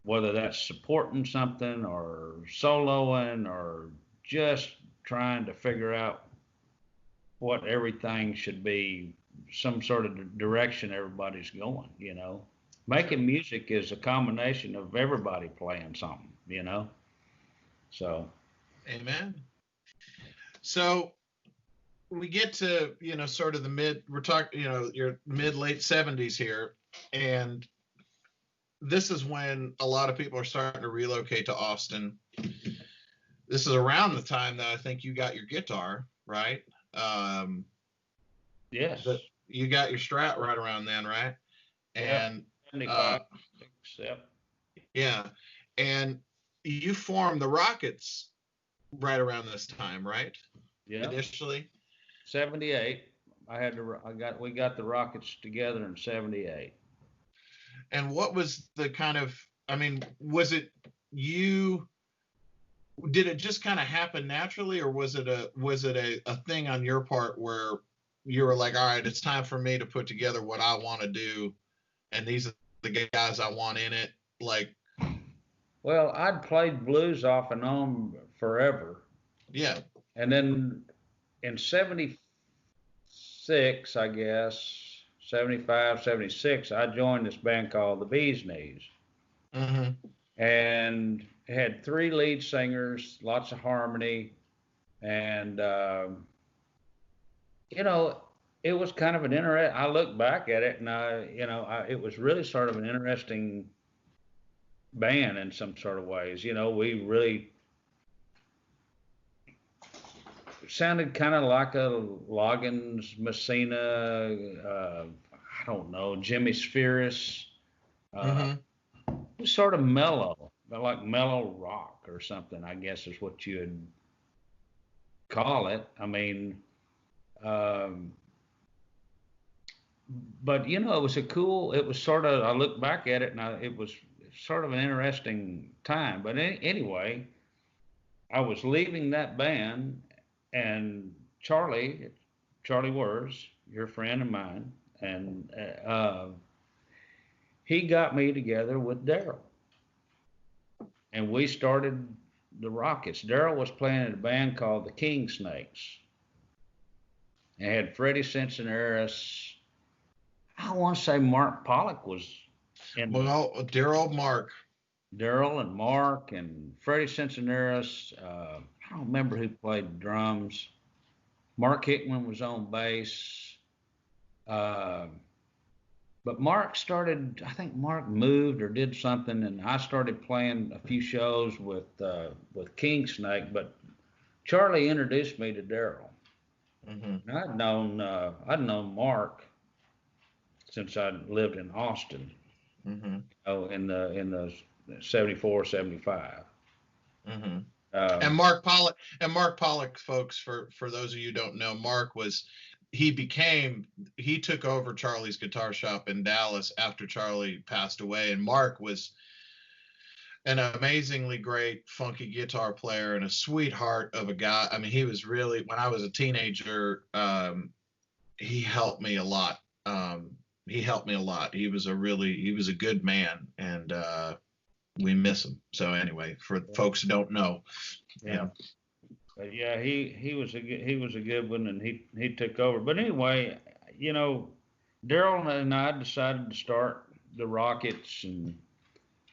whether that's supporting something or soloing or just trying to figure out what everything should be, some sort of direction everybody's going, you know. Making music is a combination of everybody playing something, you know. So, Amen. So we get to, you know, sort of the mid, we're talking, you know, your mid late 70s here, and this is when a lot of people are starting to relocate to Austin. This is around the time that I think you got your guitar, right? yes. You got your Strat right around then, right? And yep. 75, yep. Yeah, and you formed the Rockets right around this time, right? Yeah. Initially. 78. We got the Rockets together in 78. And what was the kind of, I mean, was it you, did it just kind of happen naturally, or was it a thing on your part where you were like, all right, it's time for me to put together what I want to do, and these are the guys I want in it? Like, well, I'd played blues off and on forever. Yeah. And then in 76, I guess, 75, 76, I joined this band called the Bee's Knees. Mm-hmm. And had three lead singers, lots of harmony. And, you know, it was kind of an interesting, I look back at it and it was really sort of an interesting band in some sort of ways. You know, we really sounded kind of like a Loggins, Messina, I don't know, Jimmy Spheris. Mm-hmm. It was sort of mellow, like mellow rock or something, I guess is what you would call it. I mean, but you know, it was sort of, I look back at it and it was sort of an interesting time. But anyway, I was leaving that band, and Charlie Wers, your friend of mine, and he got me together with Daryl, and we started the Rockets. Daryl was playing in a band called the King Snakes. It had Freddie Cincinnati. I want to say Mark Pollock was in. Well, Daryl and Mark and Freddie Cincinnati. I don't remember who played drums. Mark Hickman was on bass. But I think Mark moved or did something, and I started playing a few shows with King Snake. But Charlie introduced me to Daryl. Mm-hmm. I'd known Mark since I lived in Austin. Mm-hmm. In the 74, 75. Mm-hmm. And Mark Pollock, folks, for those of you who don't know, he took over Charlie's guitar shop in Dallas after Charlie passed away. And Mark was an amazingly great funky guitar player and a sweetheart of a guy. I mean, he was really, when I was a teenager, he helped me a lot. He was a good man, and we miss him. So anyway, for folks who don't know, yeah. But yeah, he was a good one, and he took over. But anyway, you know, Daryl and I decided to start the Rockets,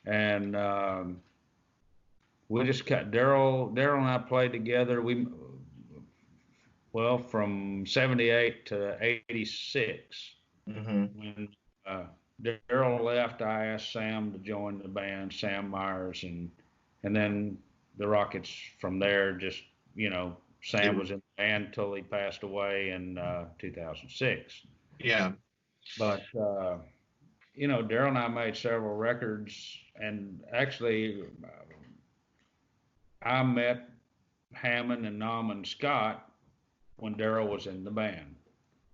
and we just got Daryl and I played together. From 78 to 86. Mm-hmm. When Daryl left, I asked Sam to join the band, Sam Myers, and then the Rockets from there just, Sam was in the band until he passed away in 2006. Yeah. But Daryl and I made several records, and actually, I met Hammond and Nauman Scott when Daryl was in the band,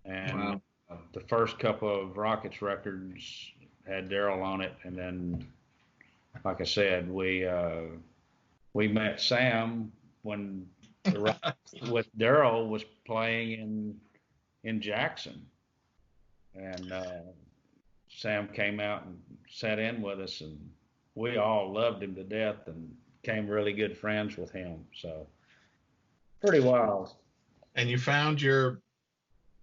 and Wow. the first couple of Rockets records had Daryl on it, and then, like I said, we met Sam when the Rockets with Daryl was playing in Jackson, and Sam came out and sat in with us, and we all loved him to death and became really good friends with him. So pretty wild. And you found your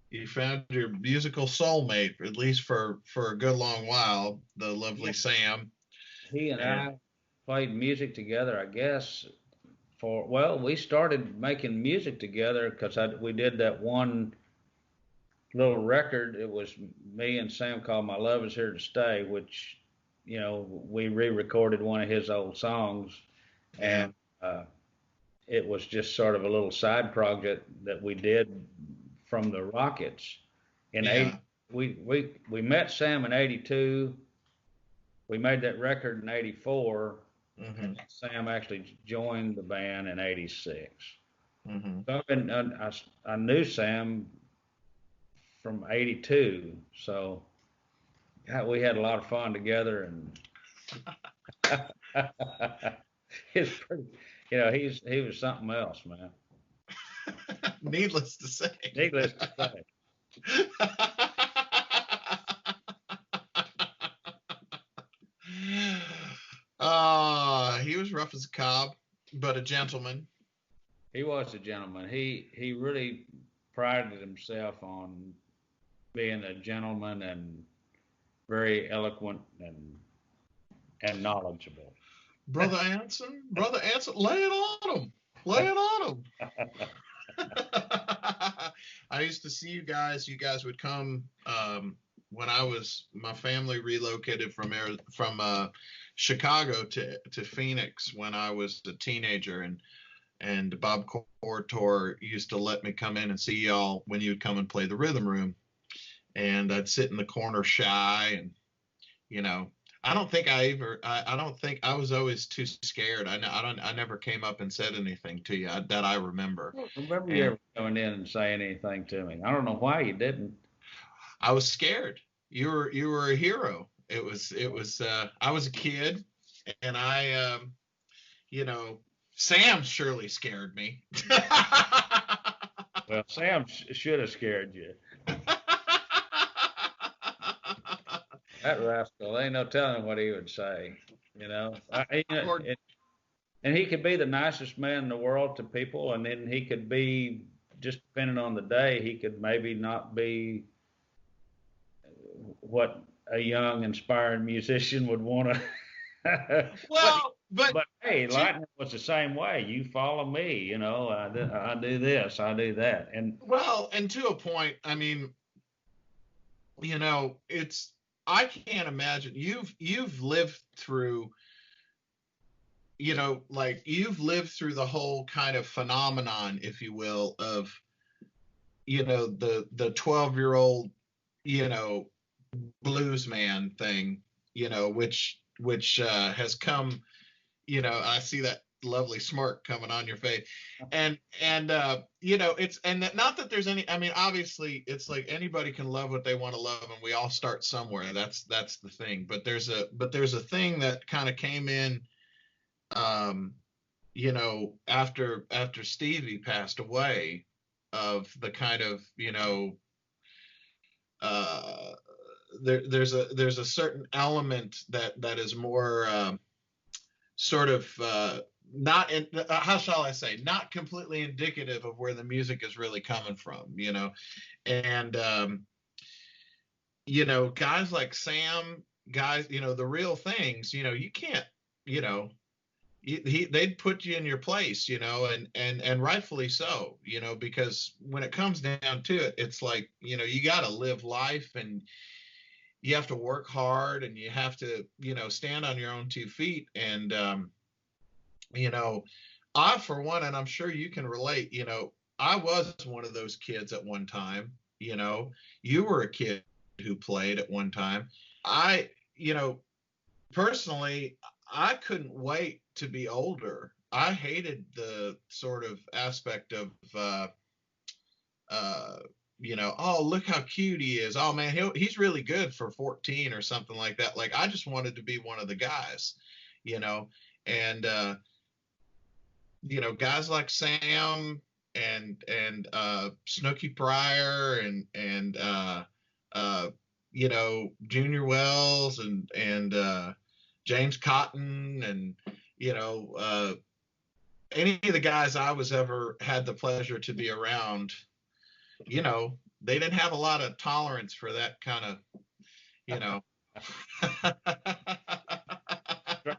musical soulmate, at least for a good long while, the lovely Sam. He and And I played music together, I guess, we started making music together because we did that one little record. It was me and Sam called My Love Is Here to Stay, which, we re-recorded one of his old songs, yeah, and it was just sort of a little side project that we did from the Rockets. In yeah. 80, we met Sam in 82. We made that record in 84, Hmm. and Sam actually joined the band in 86. Hmm. So I knew Sam from 82, so yeah, we had a lot of fun together, and it's pretty, he was something else, man. Needless to say. Needless to say. He was rough as a cob, but a gentleman. He was a gentleman. He really prided himself on being a gentleman and very eloquent and knowledgeable. Brother Anson, lay it on him. Lay it on him. I used to see you guys. You guys would come when my family relocated from Chicago to Phoenix when I was a teenager, and Bob Cortor used to let me come in and see y'all when you would come and play the rhythm room, and I'd sit in the corner shy, and I don't think I was always too scared. I never came up and said anything to you that I remember. I don't remember you And ever coming in and saying anything to me. I don't know why you didn't. I was scared. You were a hero. I was a kid, and Sam surely scared me. Well, Sam should have scared you. That rascal, ain't no telling what he would say. Or And he could be the nicest man in the world to people, and then he could be, just depending on the day, he could maybe not be what a young, inspiring musician would want to. well, But hey, Lightning was the same way. You follow me, I do this, I do that, and and to a point, I mean, it's I can't imagine you've lived through like you've lived through the whole kind of phenomenon, if you will, of the 12-year-old you know blues man thing, which has come. I see that lovely smirk coming on your face, and it's and that, not that there's any. I mean, obviously, it's like anybody can love what they want to love, and we all start somewhere. That's the thing. But there's a thing that kind of came in, after Stevie passed away, of the kind of uh, there's a certain element that is more sort of not in, how shall I say, not completely indicative of where the music is really coming from, and guys like Sam, guys, the real things, you can't, you know they'd put you in your place, and rightfully so, because when it comes down to it, it's like, you got to live life, and you have to work hard, and you have to, stand on your own 2 feet. And, I, for one, and I'm sure you can relate, I was one of those kids at one time. You were a kid who played at one time. I, personally, I couldn't wait to be older. I hated the sort of aspect of, oh, look how cute he is. Oh man, he's really good for 14 or something like that. Like, I just wanted to be one of the guys, and, guys like Sam and Snooky Pryor and Junior Wells and James Cotton and any of the guys I was ever had the pleasure to be around, they didn't have a lot of tolerance for that kind of, True.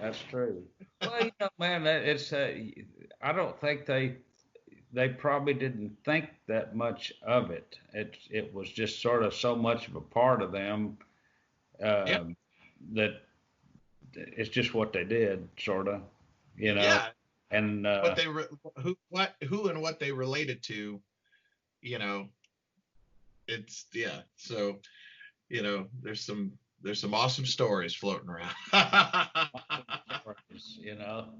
That's true. Well, man, it's I don't think they probably didn't think that much of it. It was just sort of so much of a part of them, Yeah. that it's just what they did, sort of, Yeah. And What they who and what they related to, it's, yeah. So, there's some awesome stories floating around.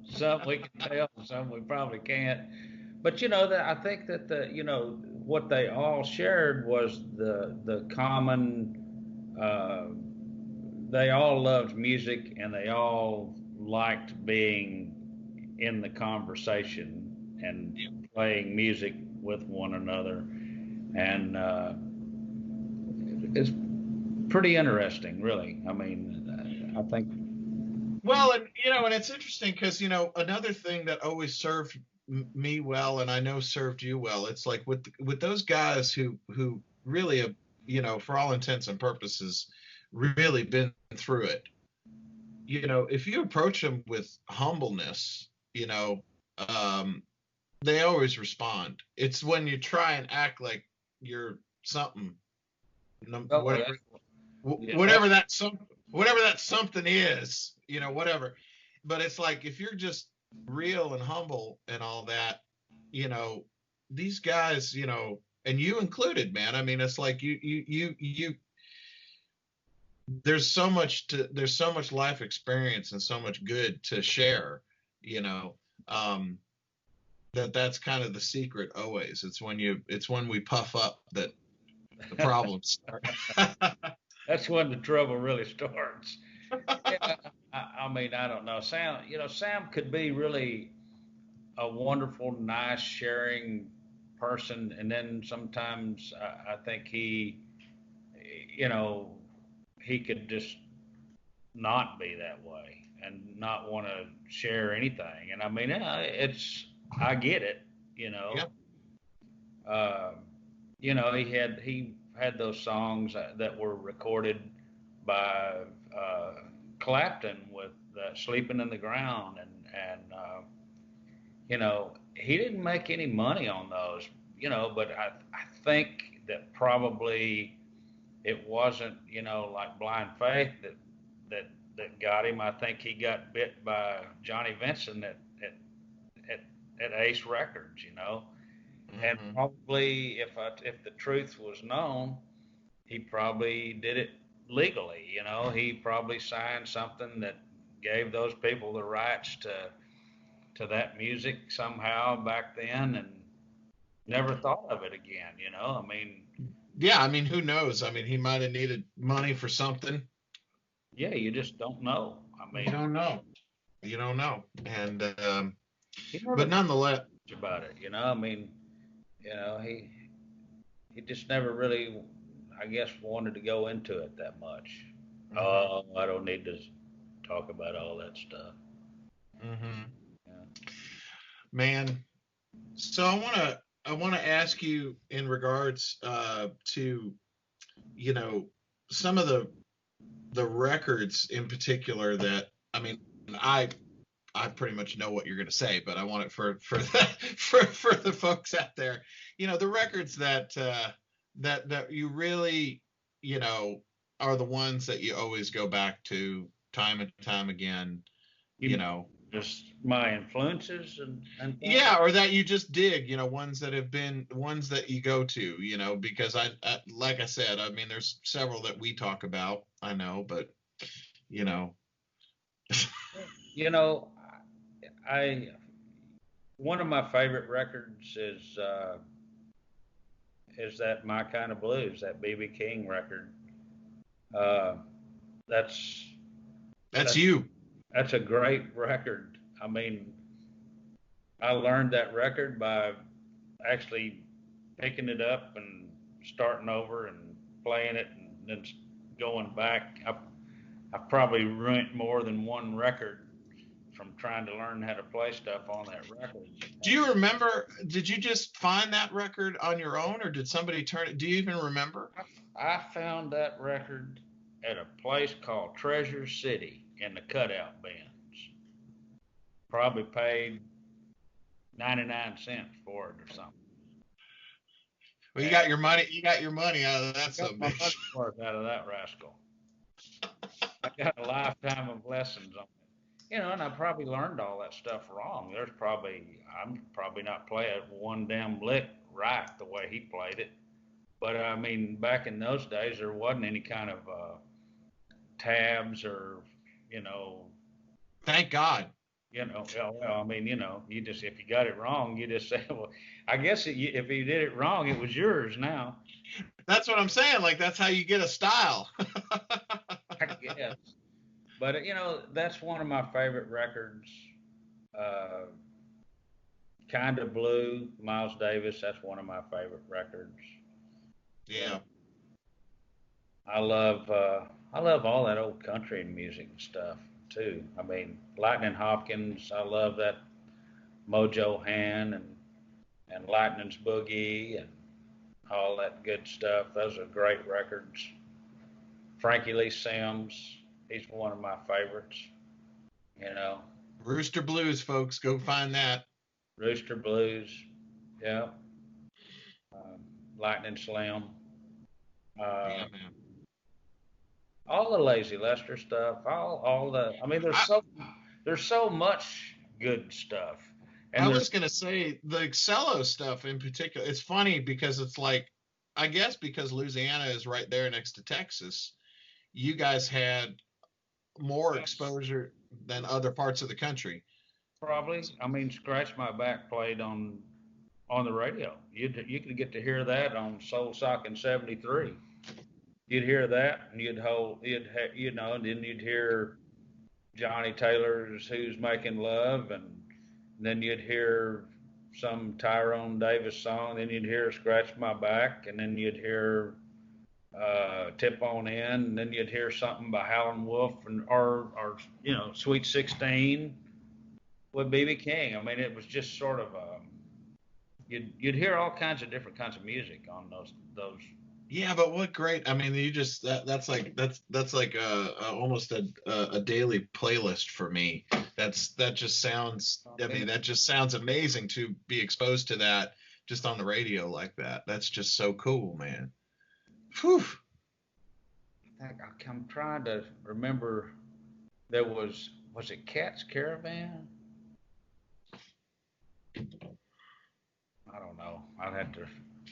Some we can tell, some we probably can't. But that I think that what they all shared was the common. They all loved music, and they all liked being in the conversation and playing music with one another, and it's pretty interesting, really. I mean, I think. Well, and it's interesting because another thing that always served me well, and I know served you well. It's like with those guys who really have, for all intents and purposes, really been through it. If you approach them with humbleness, they always respond. It's when you try and act like you're something, whatever that something is, whatever. But it's like, if you're just real and humble and all that, these guys, and you included, man. I mean, it's like you there's so much life experience and so much good to share, that's kind of the secret always. It's when we puff up that the problems start. That's when the trouble really starts. Yeah, I mean, I don't know. Sam could be really a wonderful, nice, sharing person, and then sometimes I think he could just not be that way and not want to share anything. And I mean, I get it, Yeah. He had those songs that were recorded by Clapton with "Sleeping in the Ground," and he didn't make any money on those, but I think that probably it wasn't, like Blind Faith that got him. I think he got bit by Johnny Vincent at Ace Records, Mm-hmm. and probably if the truth was known, he probably did it legally. He probably signed something that gave those people the rights to that music somehow back then, and never thought of it again. I mean. Yeah, I mean, who knows? I mean, he might have needed money for something. Yeah, you just don't know. I mean, you don't know. And but nonetheless, about it, I mean, he just never really, I guess, wanted to go into it that much. Mm-hmm. Oh, I don't need to talk about all that stuff. Mm-hmm. Yeah. Man, so I want to ask you in regards to some of the records in particular that, I mean, I pretty much know what you're going to say, but I want it for the folks out there, the records that you really are the ones that you always go back to time and time again, you know? Just my influences and things. Yeah, or that you just dig, ones that have been ones that you go to, because I like I said, I mean, there's several that we talk about, I know, but you know, You know, I one of my favorite records is that My Kind of Blues, that BB King record. Uh, that's that's that, you. that's a great record. I mean, I learned that record by actually picking it up and starting over and playing it and then going back. I've probably ruined more than one record from trying to learn how to play stuff on that record. Do you remember, did you just find that record on your own or did somebody turn it? Do you even remember? I found that record at a place called Treasure City in the cutout bins. Probably paid 99 cents for it or something. Well, you got your money out of that Got my bitch. money's worth out of that rascal. I got a lifetime of lessons on it. And I probably learned all that stuff wrong. I'm probably not playing one damn lick right the way he played it. But I mean, back in those days, there wasn't any kind of tabs or, you know, Thank God. well, I mean, you just, if you got it wrong, you just say, well, I guess if you did it wrong, it was yours now. That's what I'm saying. Like, that's how you get a style. I guess. But, that's one of my favorite records. Uh, Kind of Blue, Miles Davis, that's one of my favorite records. Yeah. I love all that old country music and stuff too. I mean, Lightning Hopkins, I love that Mojo Hand and Lightning's Boogie and all that good stuff. Those are great records. Frankie Lee Sims, he's one of my favorites. You know, Rooster Blues, folks, go find that. Rooster Blues, yeah. Lightning Slim. Yeah, Uh, man. all the Lazy Lester stuff, all the. I mean, I, there's so much good stuff, I and was gonna say the cello stuff in particular. It's funny because it's like, I guess because Louisiana is right there next to Texas, you guys had more exposure than other parts of the country. probably. I mean, Scratch My Back played on the radio. You could get to hear that on Soul Sock in '73. You'd hear that, and and then you'd hear Johnny Taylor's "Who's Making Love," and then you'd hear some Tyrone Davis song. Then you'd hear "Scratch My Back," and then you'd hear "Tip On In," and then you'd hear something by Howlin' Wolf or "Sweet 16" with BB King. I mean, it was just sort of you'd hear all kinds of different kinds of music on those. Yeah, but what great! I mean, that's like almost a daily playlist for me. That just sounds. I mean, that just sounds amazing to be exposed to that just on the radio like that. That's just so cool, man. Whew. I'm trying to remember. Was it Cat's Caravan? I don't know. I'd have to.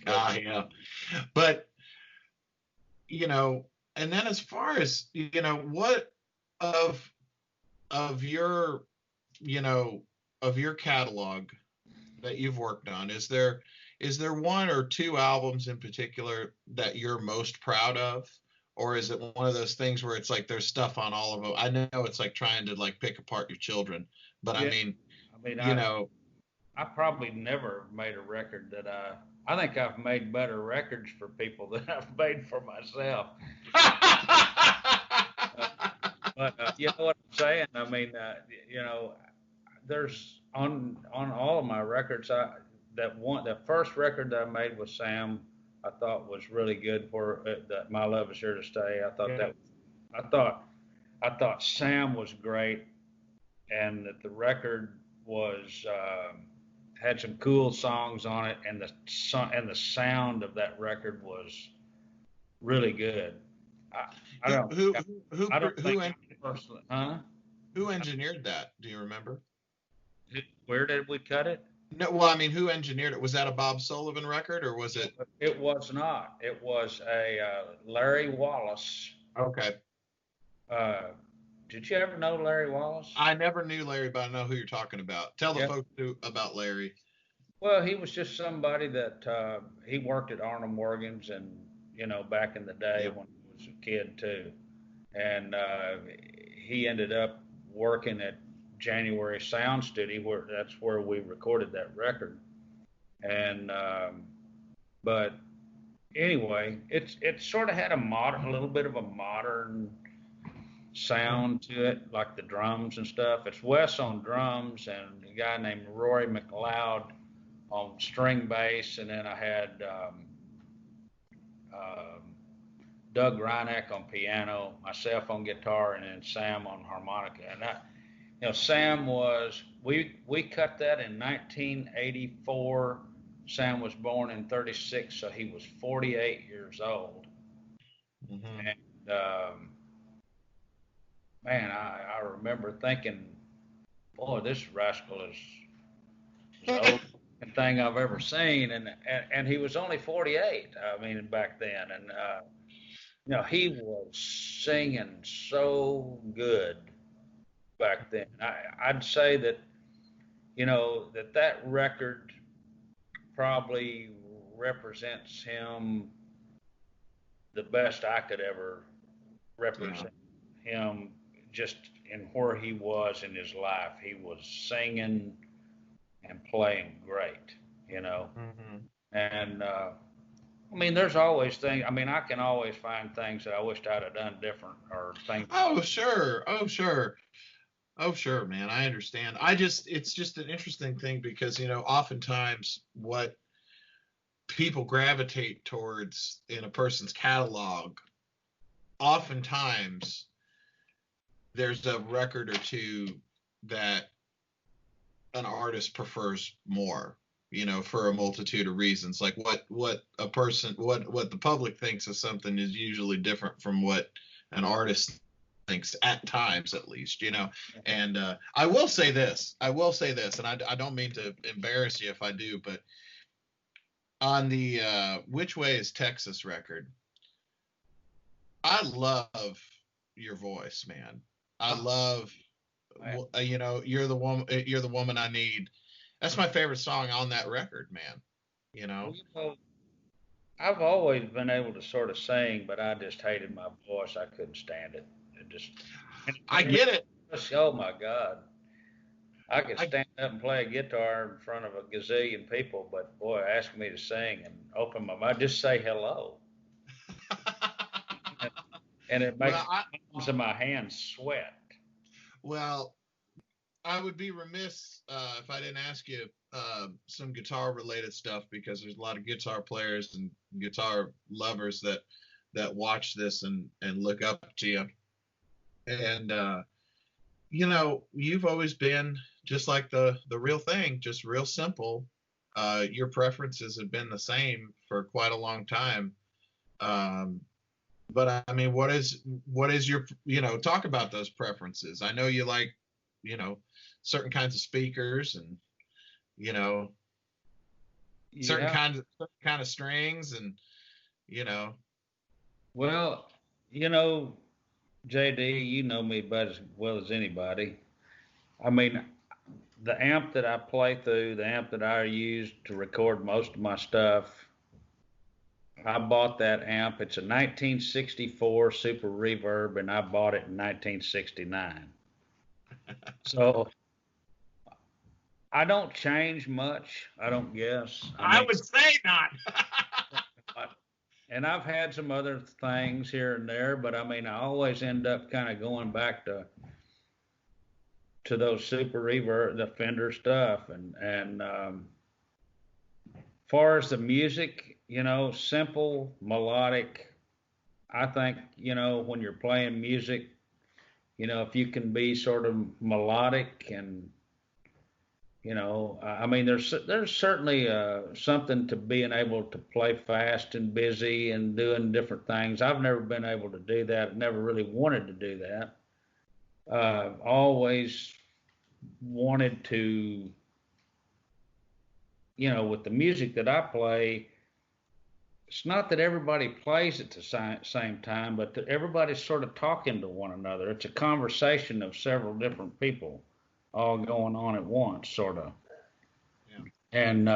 Yeah. But and then as far as what of of your of your catalog that you've worked on, is there one or two albums in particular that you're most proud of, or is it one of those things where it's like there's stuff on all of them? I know it's like trying to like pick apart your children, but Yeah, I mean, I mean, you know I probably never made a record that I think I've made better records for people than I've made for myself. But you know what I'm saying? I mean, there's on all of my records. The first record that I made with Sam, I thought was really good. For that My Love Is Here to Stay. I thought I thought Sam was great, and that the record was had some cool songs on it, and the sound of that record was really good. I don't. Who I don't who think en- personally, huh? who engineered that? Do you remember? Where did we cut it? No, well, I mean, who engineered it? Was that a Bob Sullivan record, or was it? It was not. It was a Larry Wallace. Okay. Did you ever know Larry Wallace? I never knew Larry, but I know who you're talking about. Tell the Yeah. folks about Larry. Well, he was just somebody that he worked at Arnold Morgan's, and back in the day Yep. when he was a kid too, and he ended up working at January Sound Studio, where that's where we recorded that record. And but anyway, it sort of had a little bit of a modern sound to it, like the drums and stuff. It's Wes on drums and a guy named Rory McLeod on string bass, and then I had Doug Reineck on piano, myself on guitar, and then Sam on harmonica. And Sam we cut that in 1984. Sam was born in 36, so he was 48 years old. Mm-hmm. And man, I remember thinking, boy, this rascal is the oldest thing I've ever seen, and he was only 48. I mean, back then, and he was singing so good back then. I'd say that that record probably represents him the best I could ever represent him, just in where he was in his life. He was singing and playing great, Mm-hmm. and I mean, there's always things. I mean, I can always find things that I wished I'd have done different, or things. Oh, sure. Oh, sure, man. I understand. It's just an interesting thing because, oftentimes what people gravitate towards in a person's catalog, oftentimes there's a record or two that an artist prefers more, for a multitude of reasons. Like what the public thinks of something is usually different from what an artist thinks, at times at least. And I will say this, and I don't mean to embarrass you if I do, but on the Which Way Is Texas record, I love your voice, man. I love, you're the woman I need. That's my favorite song on that record, man. Well, I've always been able to sort of sing, but I just hated my voice. I couldn't stand it. I get it. Oh my God. I could stand up and play a guitar in front of a gazillion people, but boy, ask me to sing and open my mouth, just say hello. And it makes palms of my hands sweat. Well, I would be remiss if I didn't ask you some guitar related stuff, because there's a lot of guitar players and guitar lovers that watch this and look up to you. And you've always been just like the real thing, just real simple. Your preferences have been the same for quite a long time. But I mean, what is your, talk about those preferences. I know you like, certain kinds of speakers and, certain kind of strings and, Well, JD, you know me about as well as anybody. I mean, the amp that I play through, the amp that I use to record most of my stuff, I bought that amp. It's a 1964 Super Reverb, and I bought it in 1969. So I don't change much, I don't guess. I would say not. And I've had some other things here and there, but I mean, I always end up kind of going back to those Super Reverb, the Fender stuff, and far as the music, simple, melodic. I think, when you're playing music, if you can be sort of melodic and You know, I mean, there's certainly something to being able to play fast and busy and doing different things. I've never been able to do that. Never really wanted to do that. Always wanted to, you know, with the music that I play, it's not that everybody plays at the same time, but that everybody's sort of talking to one another. It's a conversation of several different people all going on at once, sort of. Yeah. And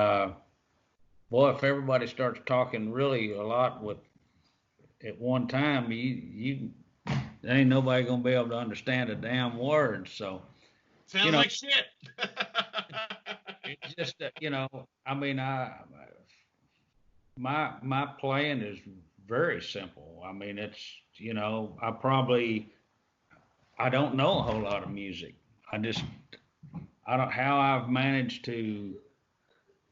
boy, if everybody starts talking really a lot with at one time, you there ain't nobody gonna be able to understand a damn word. So Sounds you know, like shit. it's just you know, I mean, my playing is very simple. I mean, it's you know, I don't know a whole lot of music. I don't how I've managed to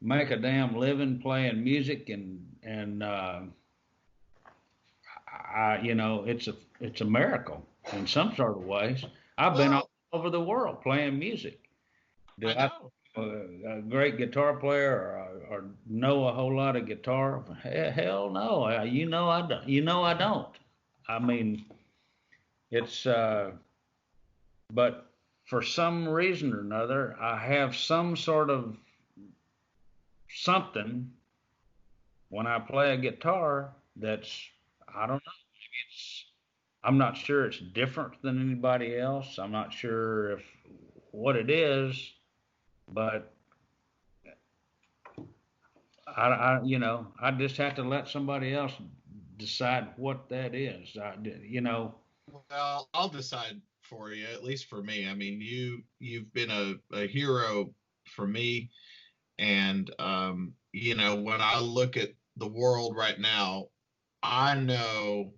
make a damn living playing music and I you know it's a miracle in some sort of ways. I've been all Well, over the world playing music. Do I I know. a great guitar player or know a whole lot of guitar? Hell no. You know I don't. You know I don't. I mean, it's but for some reason or another, I have some sort of something when I play a guitar that's I don't know. It's I'm not sure it's different than anybody else. I'm not sure if what it is, but you know, I just have to let somebody else decide what that is. You know, Well, I'll decide for you, at least for me. I mean, you've been a hero for me, and you know, when I look at the world right now, I know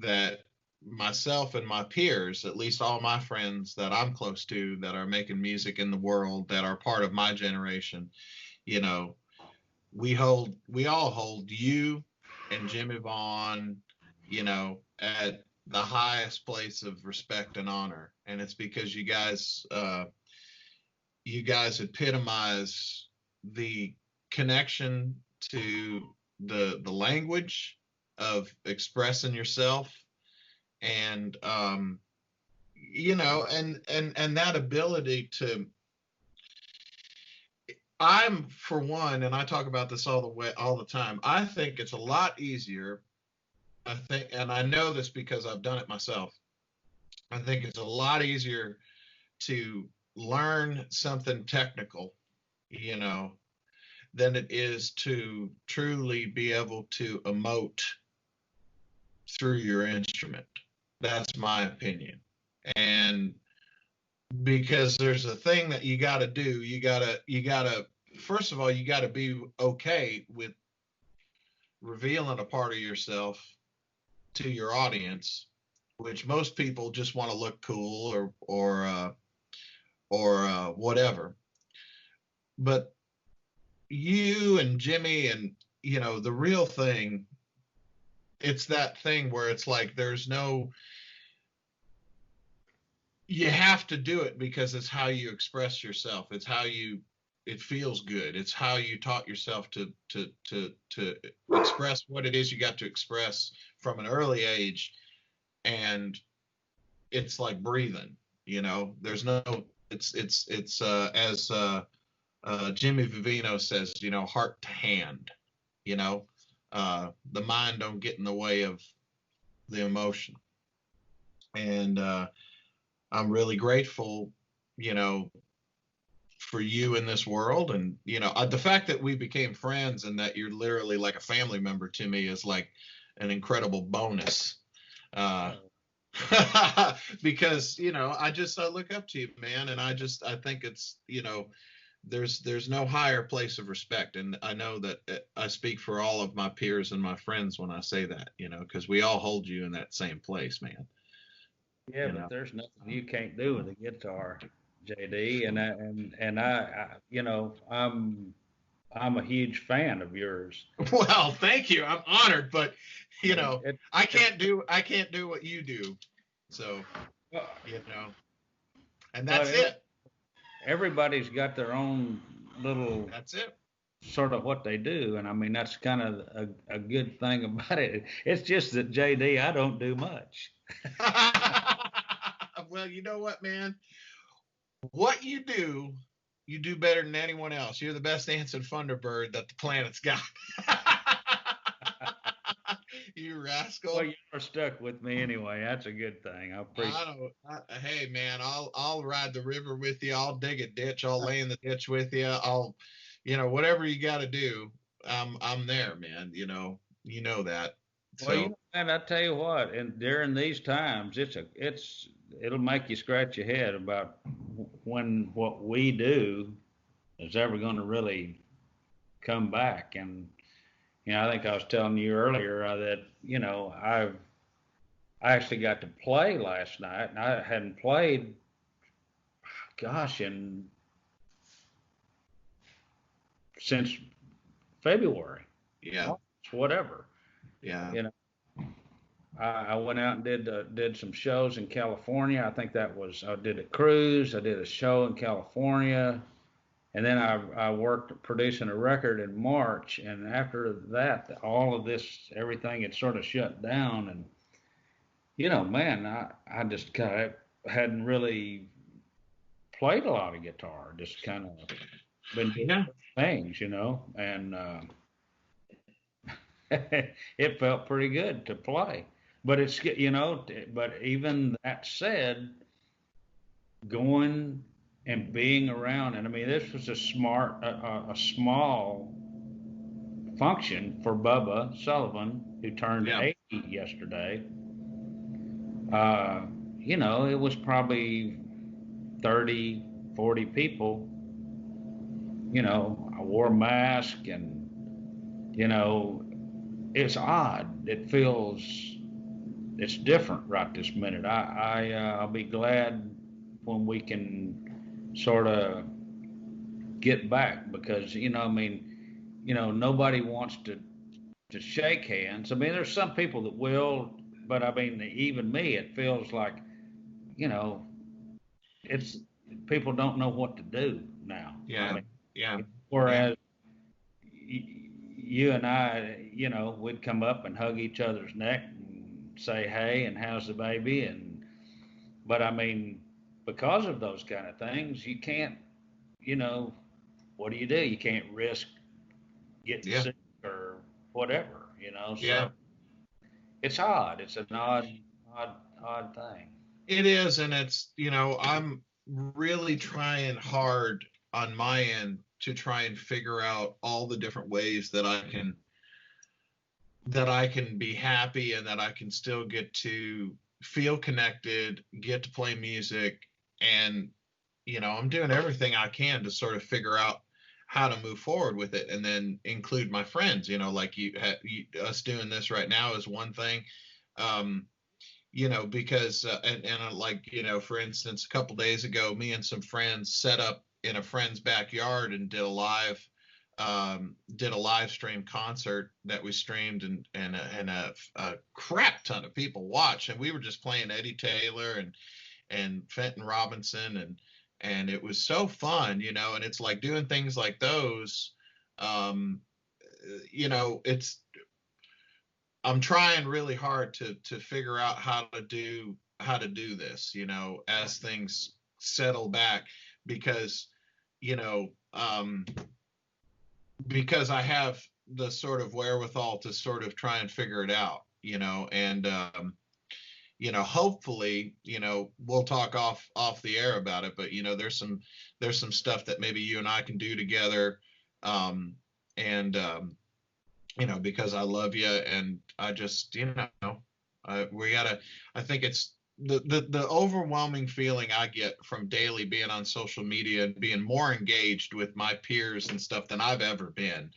that myself and my peers, at least all my friends that I'm close to that are making music in the world that are part of my generation, you know, we all hold you and Jimmy Vaughn, you know, at the highest place of respect and honor. And it's because you guys epitomize the connection to the language of expressing yourself and you know and that ability to I'm for one, and I talk about this all the time. I think it's a lot easier. I think, and I know this because I've done it myself. I think it's a lot easier to learn something technical, you know, than it is to truly be able to emote through your instrument. That's my opinion. And because there's a thing that you got to do, you got to first of all, you got to be okay with revealing a part of yourself to your audience, which most people just want to look cool or whatever. But you and Jimmy and you know the real thing, it's that thing where it's like there's no you have to do it because it's how you express yourself. It's how you it feels good. It's how you taught yourself to express what it is you got to express from an early age, and it's like breathing. You know, there's no. It's as Jimmy Vivino says. You know, heart to hand. You know, the mind don't get in the way of the emotion, and I'm really grateful. You know, for you in this world and you know the fact that we became friends and that you're literally like a family member to me is like an incredible bonus uh because you know I look up to you, man, and I think it's you know there's no higher place of respect, and I know that I speak for all of my peers and my friends when I say that, you know, because we all hold you in that same place, man. yeah, You but know. there's nothing you can't do with a guitar, JD, you know, I'm a huge fan of yours. Well, thank you. I'm honored, but you And know, it, I can't do what you do. So, well, you know, and but that's it. everybody's got their own little That's it. sort of what they do, and I mean that's kind of a good thing about it. It's just that JD, I don't do much. Well, you know what, man? What you do better than anyone else. You're the best Anson Funderburgh that the planet's got. You rascal. Well, you are stuck with me anyway. That's a good thing. I appreciate. Hey man, I'll ride the river with you. I'll dig a ditch. I'll lay in the ditch with you. I'll, whatever you got to do. I'm there, man. You know that. Well, So and I tell you what, and during these times, it'll make you scratch your head about when what we do is ever going to really come back. And I think I was telling you earlier that I actually got to play last night, and I hadn't played, gosh, since February. yeah, March, whatever. yeah. You know, I went out and did some shows in California. I think I did a cruise. I did a show in California, and then I worked producing a record in March. And after that, all of this, everything had sort of shut down. And man, I just kind of hadn't really played a lot of guitar. Just kind of been doing things, and it felt pretty good to play. But but even that said, going and being around, and I mean, this was a small function for Bubba Sullivan, who turned 80 yesterday. It was probably 30, 40 people. I wore a mask, and it's odd. It's different right this minute. I'll be glad when we can sort of get back, because nobody wants to shake hands. I mean, there's some people that will, but I mean, even me, it feels like it's people don't know what to do now. Yeah. I mean, Yeah. Whereas you and I, we'd come up and hug each other's neck and say, "Hey, and how's the baby?" But I mean, because of those kind of things, you can't, what do? You can't risk getting sick or whatever, So it's odd. It's an odd thing. It is, and it's, I'm really trying hard on my end to try and figure out all the different ways that I can be happy, and that I can still get to feel connected, get to play music, and I'm doing everything I can to sort of figure out how to move forward with it, and then include my friends. Like us doing this right now is one thing. Because like, for instance, a couple days ago, me and some friends set up in a friend's backyard and did a live stream concert that we streamed, and a crap ton of people watched, and we were just playing Eddie Taylor and Fenton Robinson, and it was so fun, and it's like doing things like those, I'm trying really hard to figure out how to do this, as things settle back, because because I have the sort of wherewithal to sort of try and figure it out, and hopefully, we'll talk off the air about it, but there's some stuff that maybe you and I can do together, because I love you, and I just, I think it's the overwhelming feeling I get from daily being on social media and being more engaged with my peers and stuff than I've ever been,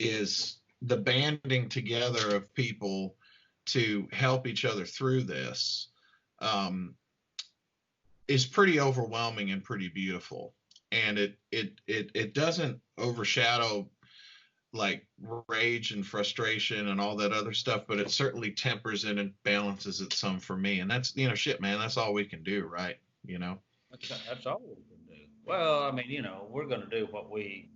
is the banding together of people to help each other through this, is pretty overwhelming and pretty beautiful. And it doesn't overshadow like rage and frustration and all that other stuff, but it certainly tempers it and balances it some for me. And that's, shit, man, that's all we can do, right? That's all we can do. Well, I mean, we're going to do what we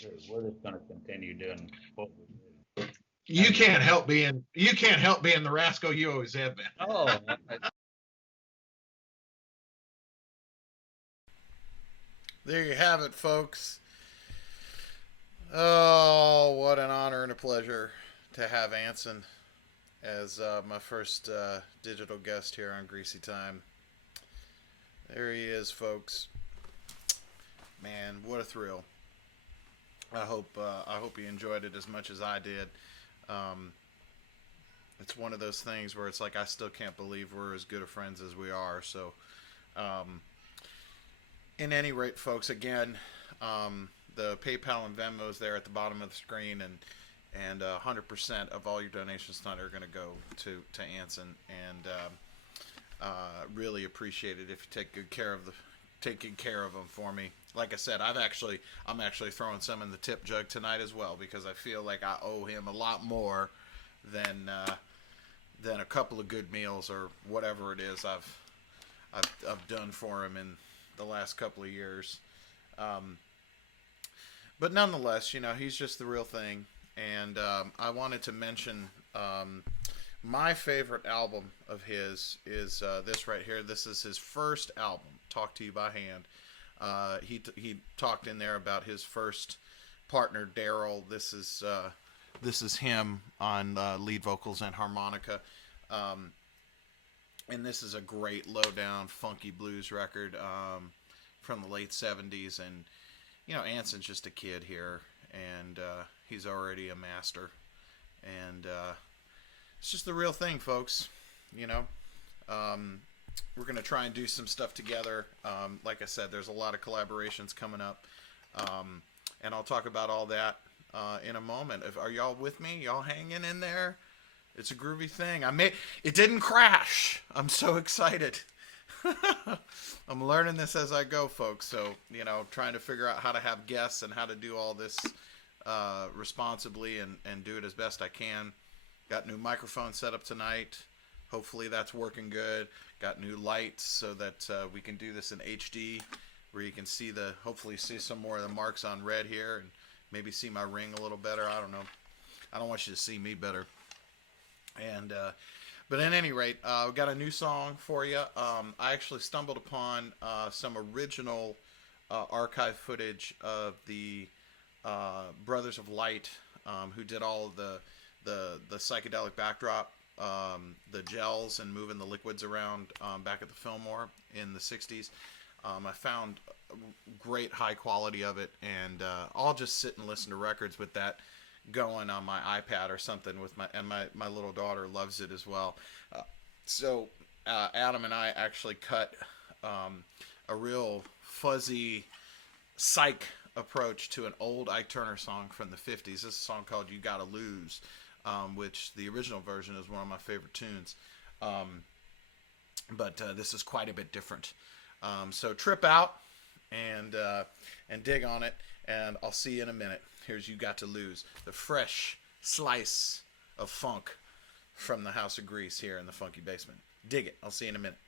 do. We're just going to continue doing what we do. You can't help being the rascal you always have been. Oh, There you have it, folks. Oh, what an honor and a pleasure to have Anson as my first digital guest here on Greasy Time. There he is, folks. Man, what a thrill! I hope you enjoyed it as much as I did. It's one of those things where it's like I still can't believe we're as good of friends as we are. So, in any rate, folks, again, the PayPal and Venmo is there at the bottom of the screen, and 100% of all your donations tonight are going to go to Anson, and really appreciate it if you take good care of them for me. Like I said, I'm actually throwing some in the tip jug tonight as well, because I feel like I owe him a lot more than a couple of good meals or whatever it is I've done for him in the last couple of years. But nonetheless, he's just the real thing. And I wanted to mention my favorite album of his is this right here. This is his first album, Talk to You by Hand. He talked in there about his first partner, Daryl. This is him on lead vocals and harmonica. And this is a great low-down, funky blues record from the late 70s. And, Anson's just a kid here, and he's already a master. And it's just the real thing, folks. We're going to try and do some stuff together. Like I said, there's a lot of collaborations coming up. And I'll talk about all that in a moment. Are y'all with me? Y'all hanging in there? It's a groovy thing. It didn't crash. I'm so excited. I'm learning this as I go, folks. So, trying to figure out how to have guests and how to do all this responsibly and do it as best I can. Got new microphone set up tonight. Hopefully that's working good. Got new lights so that we can do this in HD, where you can hopefully see some more of the marks on red here, and maybe see my ring a little better. I don't know. I don't want you to see me better. And but at any rate, we've got a new song for you. I actually stumbled upon some original archive footage of the Brothers of Light, who did all of the psychedelic backdrop, the gels and moving the liquids around back at the Fillmore in the 60s. I found great high quality of it, and I'll just sit and listen to records with that going on my iPad or something with my little daughter loves it as well. So Adam and I actually cut a real fuzzy psych approach to an old Ike Turner song from the 50s. This is a song called You Gotta Lose, which the original version is one of my favorite tunes. But this is quite a bit different. So trip out and dig on it, and I'll see you in a minute. Here's You Got to Lose, the fresh slice of funk from the House of Grease here in the Funky Basement. Dig it. I'll see you in a minute.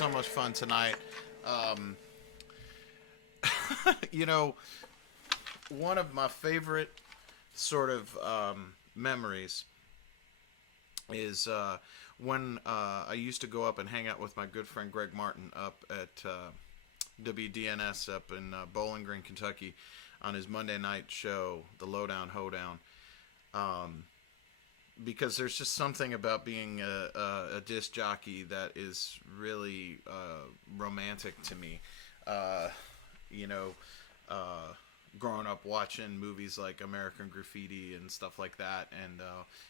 so much fun tonight. You know, one of my favorite sort of memories is when I used to go up and hang out with my good friend Greg Martin up at WDNS up in Bowling Green, Kentucky, on his Monday night show, The Lowdown Hoedown. Because there's just something about being a disc jockey that is really romantic to me. You know, growing up watching movies like American Graffiti and stuff like that, and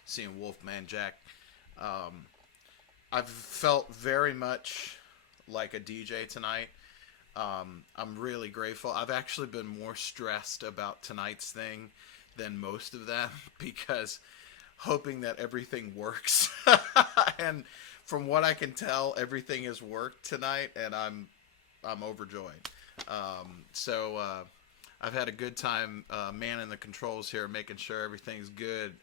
seeing Wolfman Jack, I've felt very much like a DJ tonight. I'm really grateful. I've actually been more stressed about tonight's thing than most of them because hoping that everything works. And from what I can tell, everything has worked tonight, and I'm overjoyed. So I've had a good time manning the controls here, making sure everything's good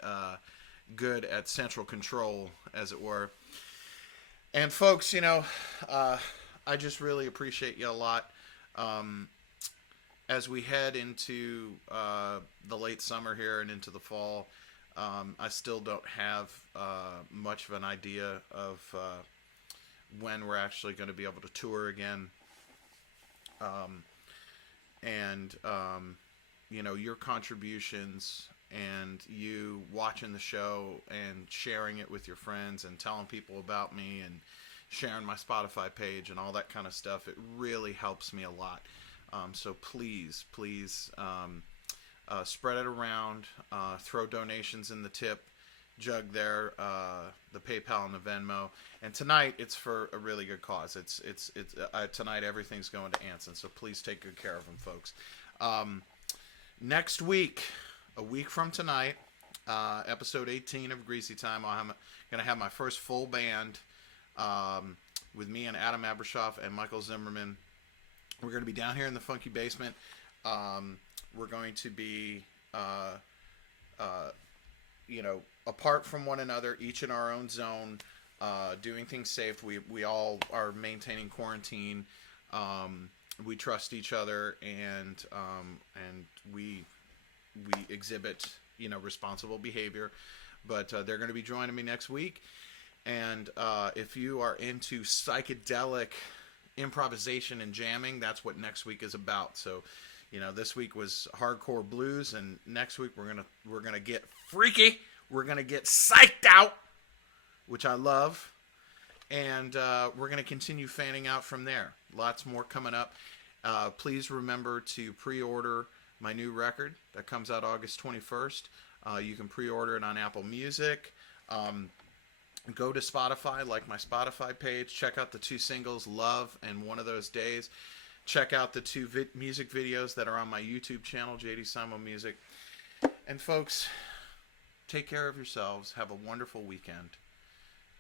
at central control, as it were. And folks, you know, I just really appreciate you a lot. As we head into the late summer here and into the fall, I still don't have much of an idea of when we're actually going to be able to tour again. You know, your contributions and you watching the show and sharing it with your friends and telling people about me and sharing my Spotify page and all that kind of stuff, it really helps me a lot. So please spread it around, throw donations in the tip jug there, the PayPal and the Venmo. And tonight it's for a really good cause. Tonight everything's going to Anson, so please take good care of them, folks. Next week, a week from tonight, episode 18 of Greasy Time, I'm going to have my first full band with me and Adam Abershoff and Michael Zimmerman. We're going to be down here in the funky basement. We're going to be, you know, apart from one another, each in our own zone, doing things safe. We all are maintaining quarantine. We trust each other, and we exhibit, you know, responsible behavior. But they're going to be joining me next week. And if you are into psychedelic improvisation and jamming, that's what next week is about. So, you know, this week was hardcore blues, and next week we're gonna get freaky. We're gonna get psyched out, which I love, and we're gonna continue fanning out from there. Lots more coming up. Please remember to pre-order my new record that comes out August 21st. You can pre-order it on Apple Music. Go to Spotify, like my Spotify page. Check out the 2 singles, Love and One of Those Days. Check out the 2 music videos that are on my YouTube channel, jdsimomusic. And folks, take care of yourselves. Have a wonderful weekend.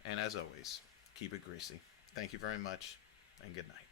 And as always, keep it greasy. Thank you very much, and good night.